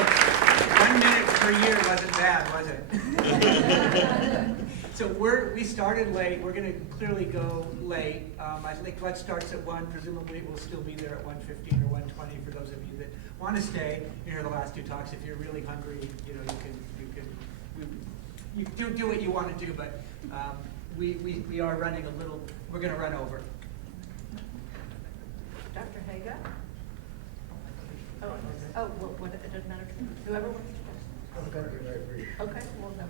1 minute per year wasn't bad, was it? So we started late. We're going to clearly go late. I think lunch starts at 1. Presumably we'll still be there at 1:15 or 1:20 for those of you that want to stay. You hear the last two talks. If you're really hungry, you can do what you want to do. But we are running a little. We're going to run over. Dr. Haga? Oh, well, it doesn't matter to me. Whoever wants to go. I'm going to be very brief. Okay, well, then.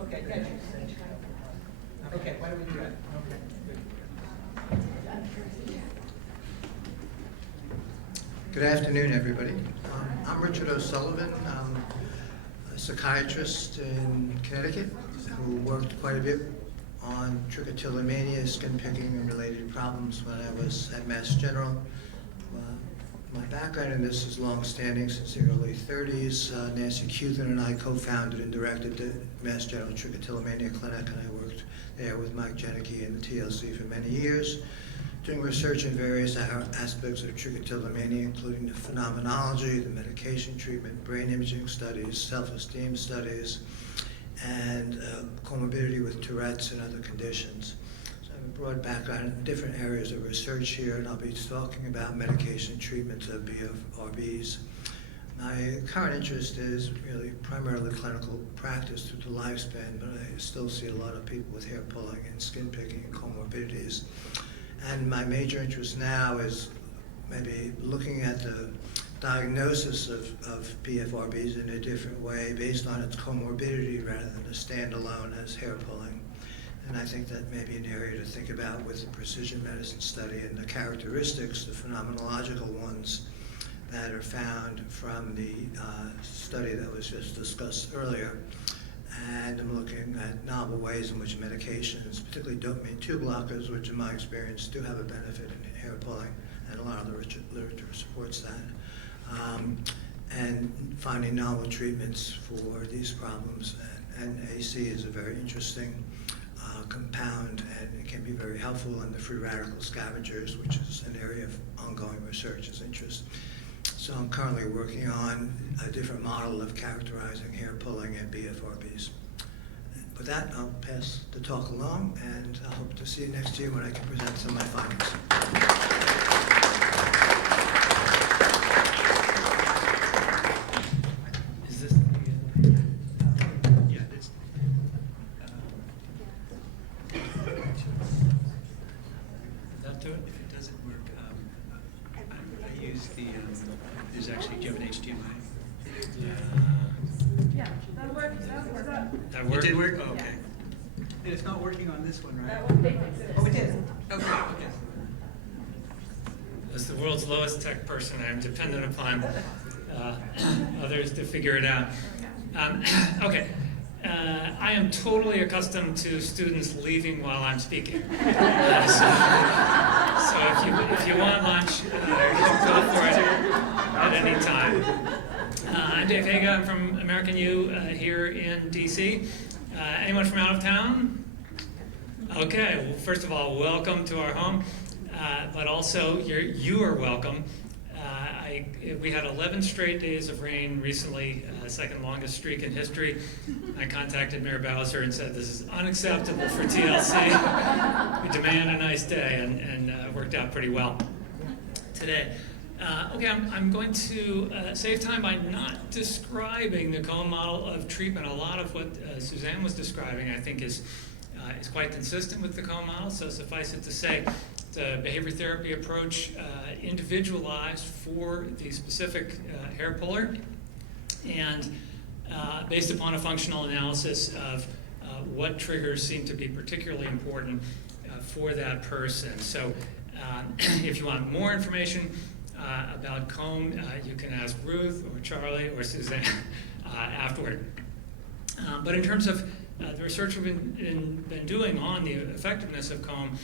Okay, thank you. Okay, why don't we do that? Okay, good. Good afternoon, everybody. I'm Richard O'Sullivan. I'm a psychiatrist in Connecticut who worked quite a bit on trichotillomania, skin picking, and related problems when I was at Mass General. My background in this is long-standing since the early 30s. Nancy Cuthan and I co-founded and directed the Mass General Trichotillomania Clinic, and I worked there with Mike Janicki and the TLC for many years, doing research in various aspects of trichotillomania, including the phenomenology, the medication treatment, brain imaging studies, self-esteem studies, and comorbidity with Tourette's and other conditions. So I have a broad background in different areas of research here, and I'll be talking about medication treatments of BFRBs. My current interest is really primarily clinical practice through the lifespan, but I still see a lot of people with hair pulling and skin picking and comorbidities. And my major interest now is maybe looking at the diagnosis of BFRBs in a different way based on its comorbidity rather than a standalone as hair pulling. And I think that may be an area to think about with the precision medicine study and the characteristics, the phenomenological ones that are found from the study that was just discussed earlier. And I'm looking at novel ways in which medications, particularly dopamine 2 blockers, which in my experience do have a benefit in hair pulling, and a lot of the literature supports that. And finding novel treatments for these problems. And AC is a very interesting compound, and it can be very helpful in the free radical scavengers, which is an area of ongoing research interest. So I'm currently working on a different model of characterizing hair pulling and BFRBs. With that, I'll pass the talk along, and I hope to see you next year when I can present some of my findings. Is this the, yeah, this. Does that do it? If it doesn't work, I use the, there's actually, do you have an HDMI? Yeah, that worked, That worked? It did work? Oh, okay. And it's not working on this one, right? That one did fix it. Oh, it did? Okay, okay. As the world's lowest tech person, I am dependent upon others to figure it out. Okay, I am totally accustomed to students leaving while I'm speaking. So if you want lunch, go for it at any time. I'm Dave Haga. I'm from American U here in DC. Anyone from out of town? Okay, well, first of all, welcome to our home. But also, you are welcome. We had 11 straight days of rain recently, second longest streak in history. I contacted Mayor Bowser and said, this is unacceptable for TLC. We demand a nice day, and it worked out pretty well today. Okay, I'm going to save time by not describing the Cohen model of treatment. A lot of what Suzanne was describing, I think, is quite consistent with the Cohen model, so suffice it to say, the behavior therapy approach individualized for the specific hair puller, and based upon a functional analysis of what triggers seem to be particularly important for that person. So if you want more information about Cohen, you can ask Ruth or Charlie or Suzanne afterward. But in terms of the research we've been doing on the effectiveness of Cohen,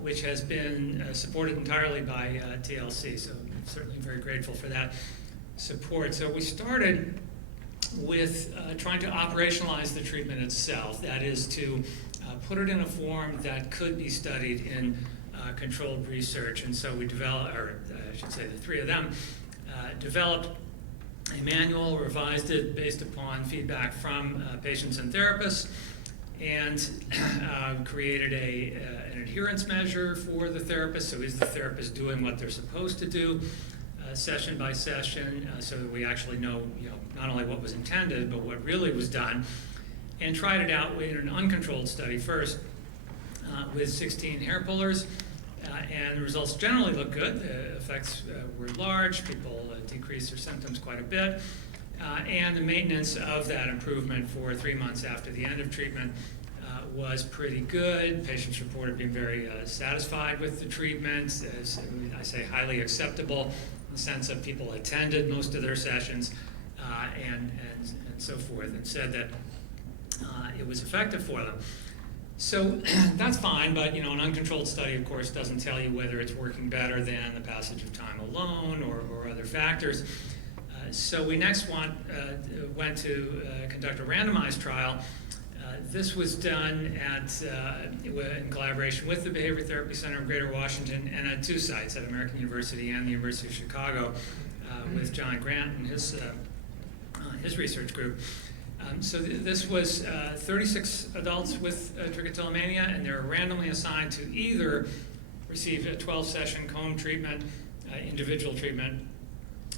which has been supported entirely by TLC, so I'm certainly very grateful for that support. So we started with trying to operationalize the treatment itself, that is to put it in a form that could be studied in controlled research. And so we developed, or I should say the three of them, developed a manual, revised it based upon feedback from patients and therapists, and created an adherence measure for the therapist. So is the therapist doing what they're supposed to do, session by session, so that we actually know, not only what was intended, but what really was done. And tried it out in an uncontrolled study first with 16 hair pullers, and the results generally look good. The effects were large. People decreased their symptoms quite a bit. And the maintenance of that improvement for 3 months after the end of treatment was pretty good. Patients reported being very satisfied with the treatment, as I say, highly acceptable in the sense of people attended most of their sessions and so forth, and said that it was effective for them. So that's fine, but an uncontrolled study, of course, doesn't tell you whether it's working better than the passage of time alone or other factors. So we next went to conduct a randomized trial. This was done in collaboration with the Behavior Therapy Center of Greater Washington, and at 2 sites, at American University and the University of Chicago, with John Grant and his research group. This was 36 adults with trichotillomania, and they were randomly assigned to either receive a 12-session comb treatment, individual treatment,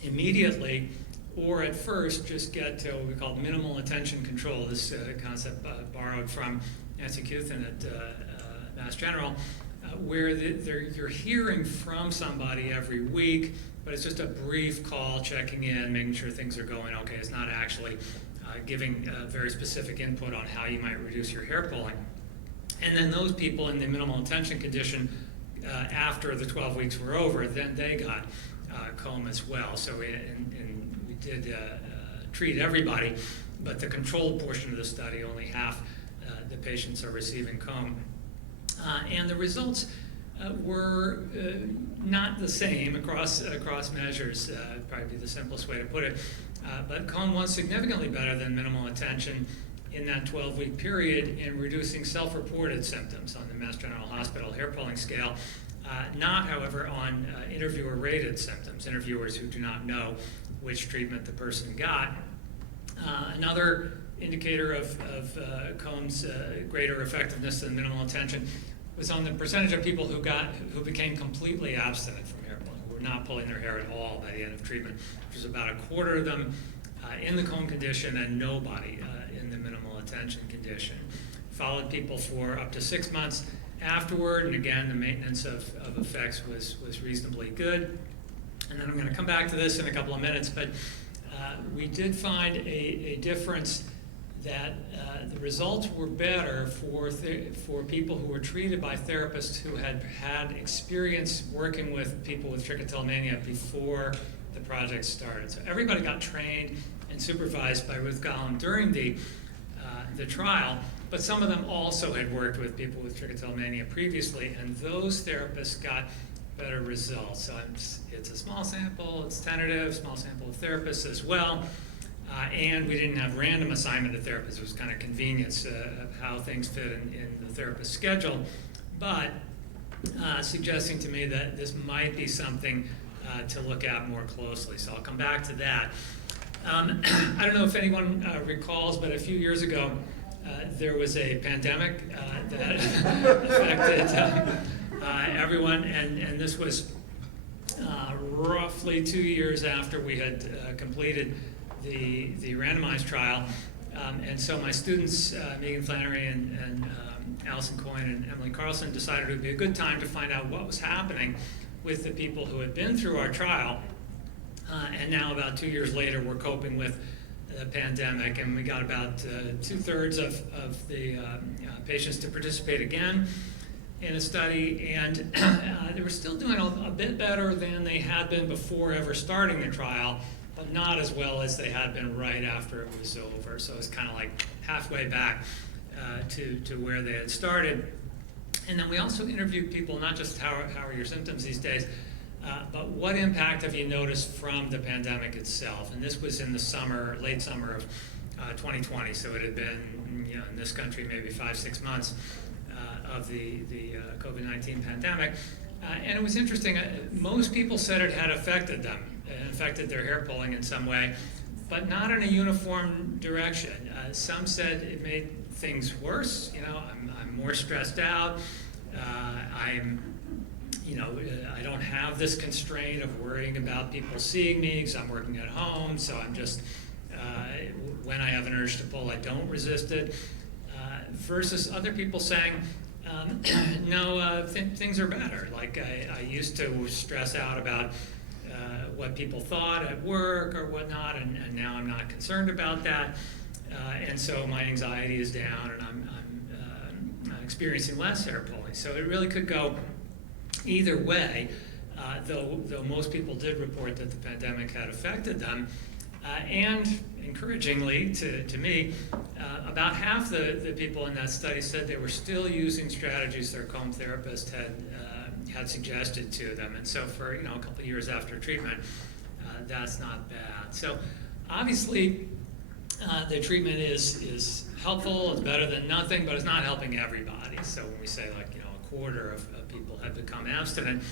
immediately, or at first just get to what we call minimal attention control, this concept borrowed from Nancy Cuthan at Mass General, where you're hearing from somebody every week, but it's just a brief call, checking in, making sure things are going okay. It's not actually giving very specific input on how you might reduce your hair pulling. And then those people in the minimal attention condition, after the 12 weeks were over, then they got comb as well. So we did treat everybody, but the controlled portion of the study, only half the patients are receiving comb. And the results were not the same across measures, probably be the simplest way to put it. But comb was significantly better than minimal attention in that 12-week period in reducing self-reported symptoms on the Mass General Hospital hair pulling scale, not, however, on interviewer-rated symptoms, interviewers who do not know which treatment the person got. Another indicator of comb's greater effectiveness than minimal attention was on the percentage of people who became completely abstinent from hair pulling, who were not pulling their hair at all by the end of treatment, which was about a quarter of them in the comb condition and nobody in the minimal attention condition. Followed people for up to 6 months afterward, and again, the maintenance of effects was reasonably good. And then I'm going to come back to this in a couple of minutes, but we did find a difference that the results were better for people who were treated by therapists who had experience working with people with trichotillomania before the project started. So everybody got trained and supervised by Ruth Gollum during the trial, but some of them also had worked with people with trichotillomania previously, and those therapists got better results. So it's a small sample, it's tentative, small sample of therapists as well. And we didn't have random assignment of therapists. It was kind of convenience of how things fit in the therapist's schedule, but suggesting to me that this might be something to look at more closely. So I'll come back to that. I don't know if anyone recalls, but a few years ago, there was a pandemic that affected everyone, and this was roughly 2 years after we had completed the randomized trial. And so my students, Megan Flannery and Allison Coyne and Emily Carlson, decided it would be a good time to find out what was happening with the people who had been through our trial. And now, about 2 years later, we're coping with the pandemic, and we got about 2/3 of the patients to participate again in a study, and they were still doing a bit better than they had been before ever starting the trial, but not as well as they had been right after it was over. So it's kind of like halfway back to where they had started. And then we also interviewed people, not just how are your symptoms these days, but what impact have you noticed from the pandemic itself? And this was in the summer, late summer of 2020, so it had been, in this country, maybe 5-6 months of the COVID-19 pandemic. And it was interesting, most people said it had affected them, affected their hair pulling in some way, but not in a uniform direction. Some said it made things worse. I'm more stressed out. I don't have this constraint of worrying about people seeing me because I'm working at home, so I'm just, when I have an urge to pull, I don't resist it. Versus other people saying, no, things are better. Like I used to stress out about what people thought at work or whatnot, and now I'm not concerned about that. And so my anxiety is down, and I'm experiencing less hair pulling. So it really could go either way, though most people did report that the pandemic had affected them. And encouragingly to me, about half the people in that study said they were still using strategies their comb therapist had suggested to them. And so for a couple of years after treatment, that's not bad. So obviously the treatment is helpful, it's better than nothing, but it's not helping everybody. So when we say a quarter of people have become abstinent,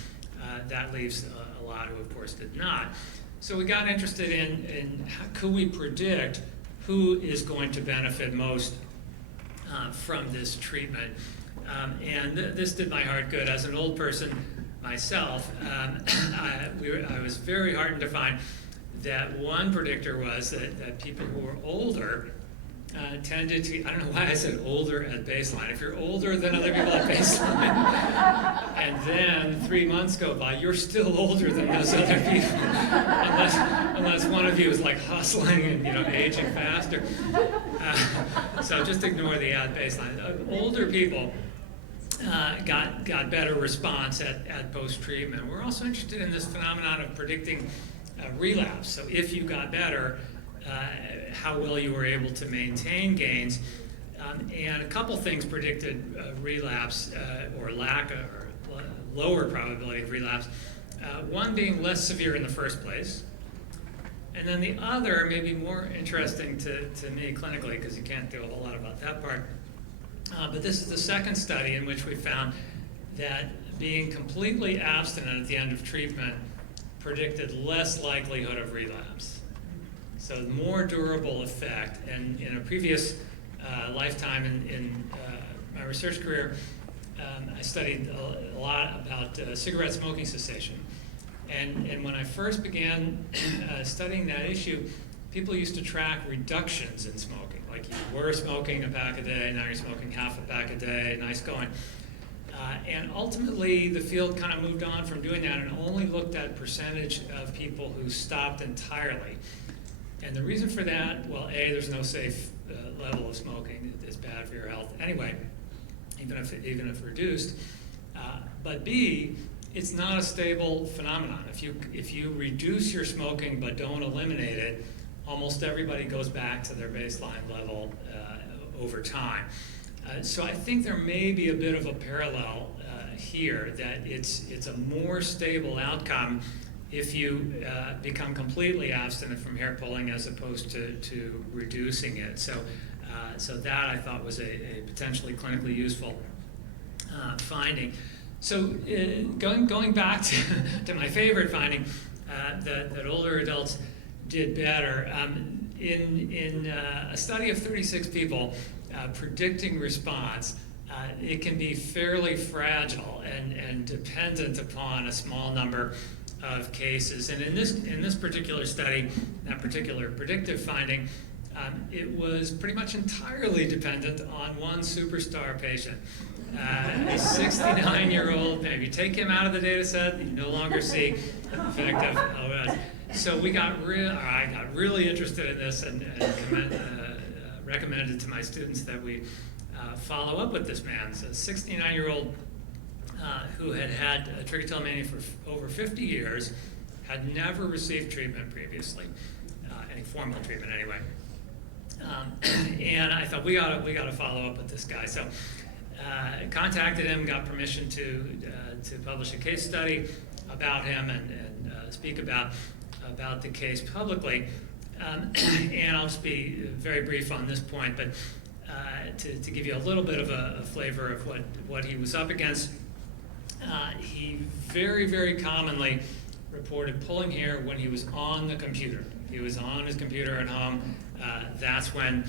that leaves a lot who of course did not. So we got interested in how could we predict who is going to benefit most from this treatment. And this did my heart good. As an old person myself, I was very heartened to find that one predictor was that people who were older tended to, I don't know why I said older at baseline. If you're older than other people at baseline, and then 3 months go by, you're still older than those other people, unless one of you is like hustling and aging faster. So just ignore the at baseline. Older people got better response at post-treatment. We're also interested in this phenomenon of predicting relapse. So if you got better, how well you were able to maintain gains. And a couple things predicted relapse or lack or lower probability of relapse. One being less severe in the first place. And then the other, maybe more interesting to me clinically, because you can't do a whole lot about that part, but this is the second study in which we found that being completely abstinent at the end of treatment predicted less likelihood of relapse. So more durable effect. And in a previous lifetime in my research career, I studied a lot about cigarette smoking cessation. And when I first began studying that issue, people used to track reductions in smoking. Like you were smoking a pack a day, now you're smoking half a pack a day, nice going. And ultimately, the field kind of moved on from doing that and only looked at percentage of people who stopped entirely. And the reason for that, well, A, there's no safe level of smoking. It's bad for your health anyway, even if reduced. But B, it's not a stable phenomenon. If you reduce your smoking but don't eliminate it, almost everybody goes back to their baseline level over time. So I think there may be a bit of a parallel here, that it's a more stable outcome if you become completely abstinent from hair pulling as opposed to reducing it. So that I thought was a potentially clinically useful finding. So going back to my favorite finding, that older adults did better. In a study of 36 people, predicting response, it can be fairly fragile and dependent upon a small number of cases. And in this particular study, that particular predictive finding, it was pretty much entirely dependent on one superstar patient. A 69-year-old, if you take him out of the data set, you no longer see the effect of OS. So I got really interested in this and recommended to my students that we follow up with this man. So a 69-year-old who had trichotillomania for over 50 years, had never received treatment previously, any formal treatment anyway. And I thought we ought to follow up with this guy. So contacted him, got permission to publish a case study about him and speak about the case publicly. And I'll just be very brief on this point, but to give you a little bit of a flavor of what he was up against, he very, very commonly reported pulling hair when he was on the computer. He was on his computer at home. That's when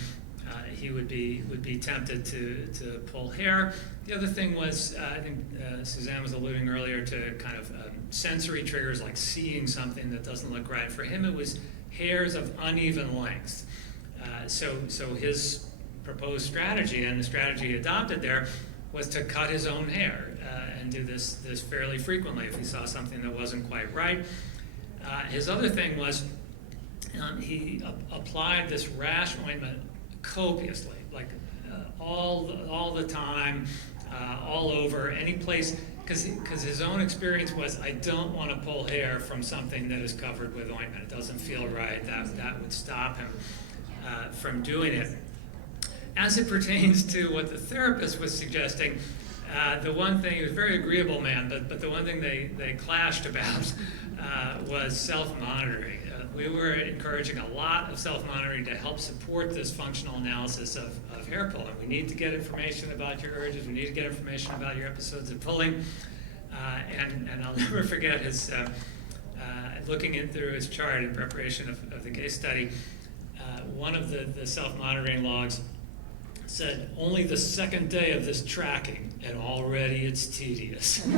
he would be tempted to pull hair. The other thing was, I think Suzanne was alluding earlier to kind of sensory triggers, like seeing something that doesn't look right. For him, it was hairs of uneven length. So his proposed strategy, and the strategy he adopted there, was to cut his own hair and do this fairly frequently if he saw something that wasn't quite right. His other thing was he applied this rash ointment copiously, like all the time, all over, any place, because his own experience was, I don't want to pull hair from something that is covered with ointment. It doesn't feel right. That would stop him from doing it. As it pertains to what the therapist was suggesting, the one thing, he was a very agreeable man, but the one thing they clashed about was self-monitoring. We were encouraging a lot of self-monitoring to help support this functional analysis of hair pulling. We need to get information about your urges. We need to get information about your episodes of pulling. And I'll never forget his looking through his chart in preparation of the case study. one of the self-monitoring logs said, only the second day of this tracking, and already it's tedious. And,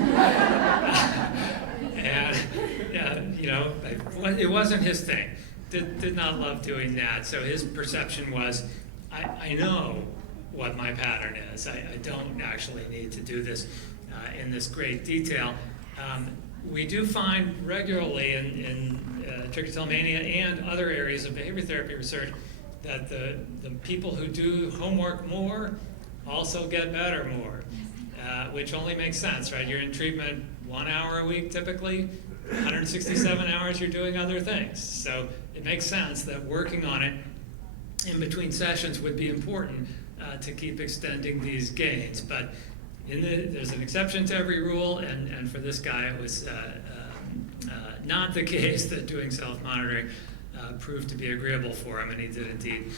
it wasn't his thing. Did not love doing that. So his perception was, I know what my pattern is. I don't actually need to do this in this great detail. We do find regularly in trichotillomania and other areas of behavior therapy research that the people who do homework more also get better more, which only makes sense, right? You're in treatment 1 hour a week typically, 167 hours you're doing other things. So it makes sense that working on it in between sessions would be important to keep extending these gains. But there's an exception to every rule, and for this guy it was not the case that doing self-monitoring proved to be agreeable for him, and he did indeed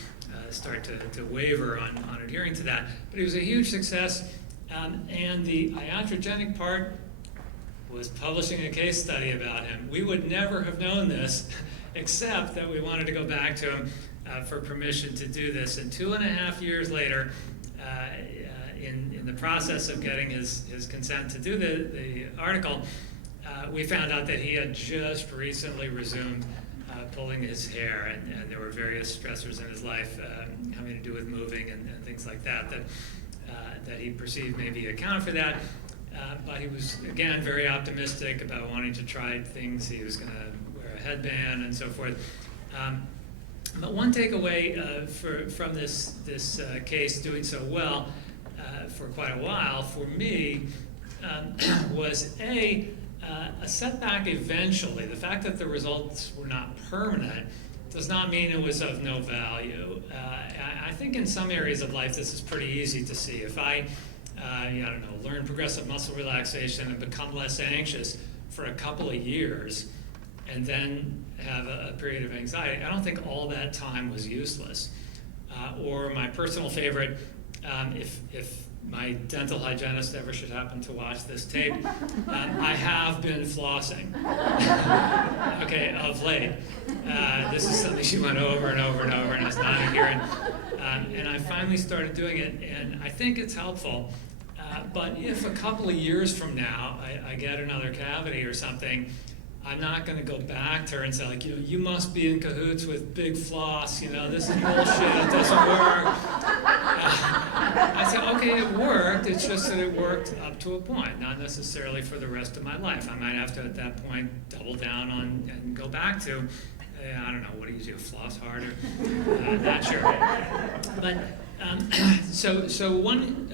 start to waver on adhering to that. But it was a huge success, and the iatrogenic part was publishing a case study about him. We would never have known this except that we wanted to go back to him for permission to do this. And 2.5 years later, in the process of getting his consent to do the article, we found out that he had just recently resumed pulling his hair, and there were various stressors in his life having to do with moving and things like that he perceived maybe accounted for that. But he was, again, very optimistic about wanting to try things. He was going to wear a headband and so forth. But one takeaway from this case doing so well for quite a while for me was a setback eventually. The fact that the results were not permanent does not mean it was of no value. I think in some areas of life this is pretty easy to see. If I don't know, learn progressive muscle relaxation and become less anxious for a couple of years and then have a period of anxiety, I don't think all that time was useless. Or my personal favorite, if my dental hygienist ever should happen to watch this tape, I have been flossing, okay, of late. This is something she went over and over and over, and I was not adherent. And I finally started doing it, and I think it's helpful. But if a couple of years from now I get another cavity or something, I'm not going to go back to her and say, like, you must be in cahoots with Big Floss, this is bullshit, it doesn't work. I said, okay, it worked, it's just that it worked up to a point, not necessarily for the rest of my life. I might have to, at that point, double down on and go back to, I don't know, what do? Floss harder? Not sure. But so one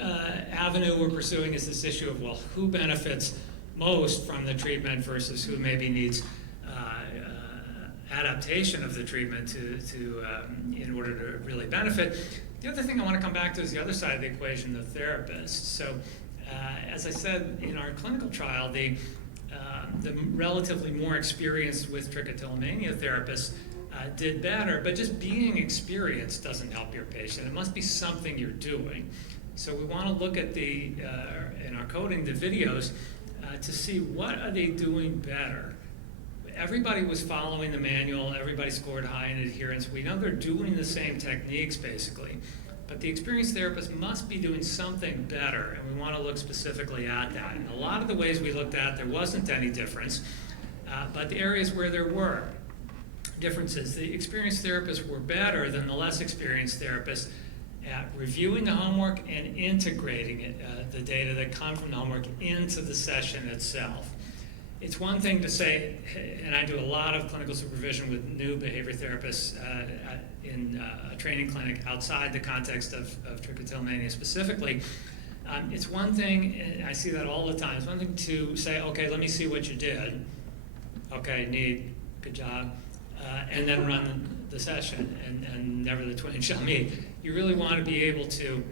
avenue we're pursuing is this issue of, well, who benefits most from the treatment versus who maybe needs adaptation of the treatment to in order to really benefit. The other thing I want to come back to is the other side of the equation, the therapist. So as I said, in our clinical trial, the relatively more experienced with trichotillomania therapists did better, but just being experienced doesn't help your patient. It must be something you're doing. So we want to look at in our coding, the videos, to see what are they doing better. Everybody was following the manual, everybody scored high in adherence. We know they're doing the same techniques basically, but the experienced therapist must be doing something better, and we want to look specifically at that. And a lot of the ways we looked at, there wasn't any difference, but the areas where there were differences, the experienced therapists were better than the less experienced therapists at reviewing the homework and integrating it, the data that come from the homework into the session itself. It's one thing to say, and I do a lot of clinical supervision with new behavior therapists in a training clinic outside the context of trichotillomania specifically. It's one thing, and I see that all the time, it's one thing to say, okay, let me see what you did. Okay, neat, good job. And then run the session, and never the twain shall meet. You really want to be able to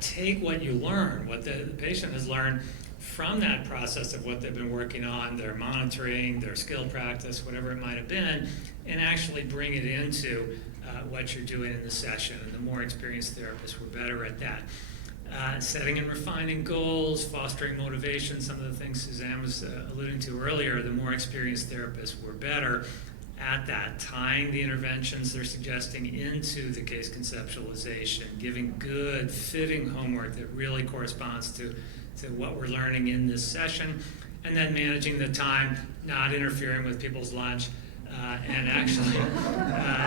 take what you learn, what the patient has learned from that process of what they've been working on, their monitoring, their skill practice, whatever it might have been, and actually bring it into what you're doing in the session. And the more experienced therapists were better at that. Setting and refining goals, fostering motivation, some of the things Suzanne was alluding to earlier, the more experienced therapists were better. at that, tying the interventions they're suggesting into the case conceptualization, giving good, fitting homework that really corresponds to what we're learning in this session, and then managing the time, not interfering with people's lunch, and actually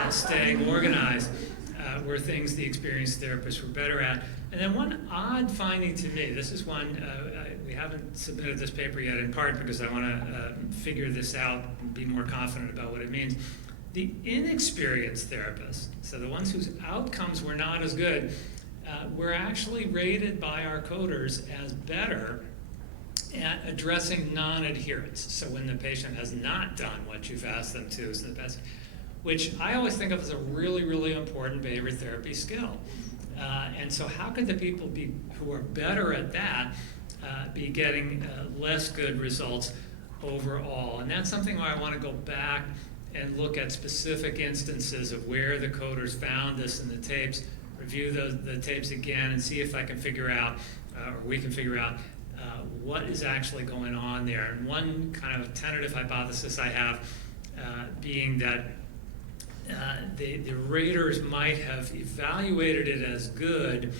staying organized were things the experienced therapists were better at. And then one odd finding to me, this is one, we haven't submitted this paper yet in part because I want to figure this out and be more confident about what it means. The inexperienced therapists, so the ones whose outcomes were not as good, were actually rated by our coders as better at addressing non-adherence. So when the patient has not done what you've asked them to, is the best, which I always think of as a really, really important behavior therapy skill. And so how could the people who are better at that be getting less good results overall? And that's something where I want to go back and look at specific instances of where the coders found this in the tapes, review the tapes again, and see if I can figure out, or we can figure out, what is actually going on there. And one kind of tentative hypothesis I have being that the raters might have evaluated it as good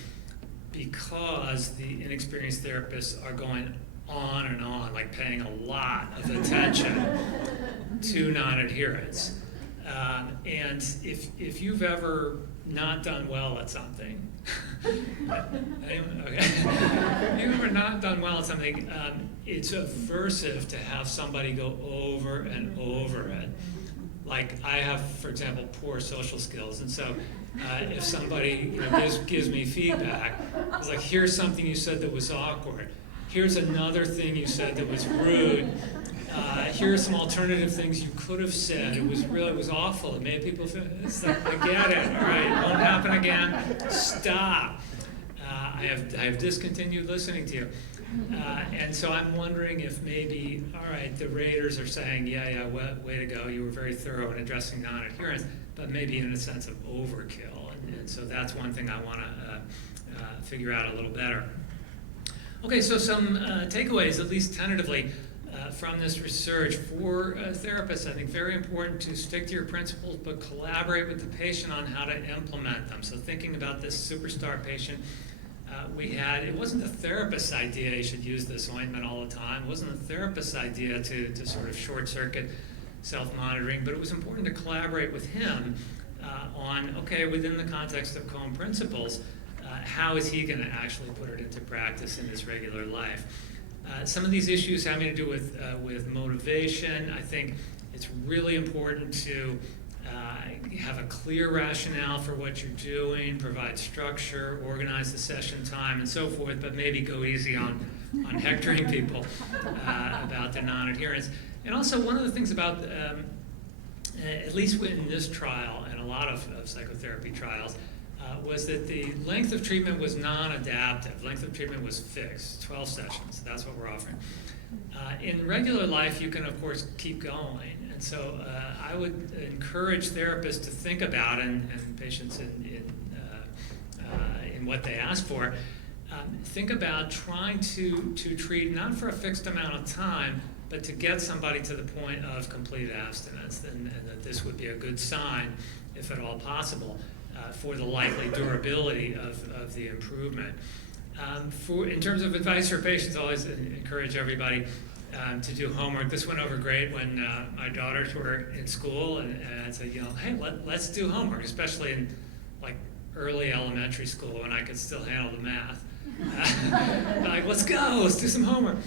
because the inexperienced therapists are going on and on, like paying a lot of attention to non-adherence. And if you've ever not done well at something, anyone? Okay. If you've ever not done well at something, it's aversive to have somebody go over and over it. Like I have, for example, poor social skills, and so if somebody gives me feedback, it's like, here's something you said that was awkward. Here's another thing you said that was rude. Here are some alternative things you could have said. It was awful. It made people feel, it's like, I get it, all right, it won't happen again. Stop. I have discontinued listening to you. And so I'm wondering if maybe, all right, the raters are saying, yeah, way to go. You were very thorough in addressing non-adherence, but maybe in a sense of overkill. And so that's one thing I want to figure out a little better. Okay, so some takeaways, at least tentatively, from this research. For therapists, I think very important to stick to your principles, but collaborate with the patient on how to implement them. So thinking about this superstar patient we had, it wasn't the therapist's idea you should use this ointment all the time. It wasn't the therapist's idea to sort of short-circuit self-monitoring, but it was important to collaborate with him on, okay, within the context of Cohen principles, how is he going to actually put it into practice in his regular life? Some of these issues having to do with motivation. I think it's really important to have a clear rationale for what you're doing, provide structure, organize the session time, and so forth, but maybe go easy on hectoring people about their non-adherence. And also, one of the things about, at least in this trial and a lot of psychotherapy trials, was that the length of treatment was non-adaptive. Length of treatment was fixed, 12 sessions. That's what we're offering. In regular life, you can, of course, keep going. And so I would encourage therapists to think about, and patients in what they ask for, think about trying to treat not for a fixed amount of time, but to get somebody to the point of complete abstinence, and that this would be a good sign, if at all possible, for the likely durability of the improvement. In terms of advice for patients, I always encourage everybody to do homework. This went over great when my daughters were in school, and I said, hey, let's do homework, especially in like early elementary school when I could still handle the math. Like, let's go, let's do some homework.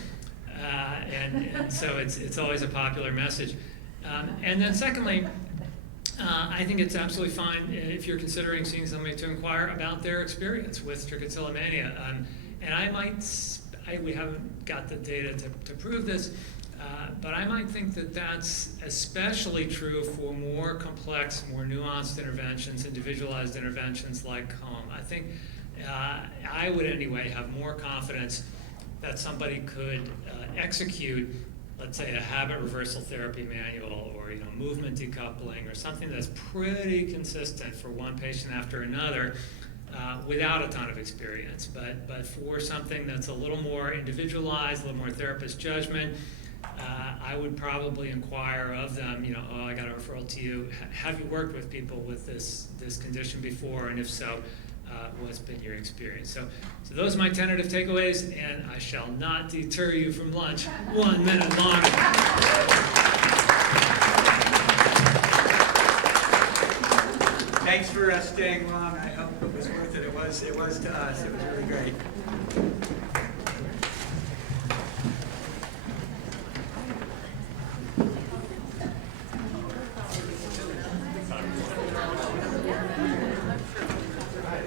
And so it's always a popular message. And then secondly, I think it's absolutely fine if you're considering seeing somebody to inquire about their experience with trichotillomania. And we haven't got the data to prove this, but I might think that that's especially true for more complex, more nuanced interventions, individualized interventions like home. I think I would anyway have more confidence that somebody could execute, let's say, a habit reversal therapy manual, or movement decoupling, or something that's pretty consistent for one patient after another, without a ton of experience. But for something that's a little more individualized, a little more therapist judgment, I would probably inquire of them, you know, oh, I got a referral to you. Have you worked with people with this condition before? And if so, what's been your experience? So those are my tentative takeaways, and I shall not deter you from lunch 1 minute longer. Thanks for staying long. I hope it was worth it. It was to us. It was really great.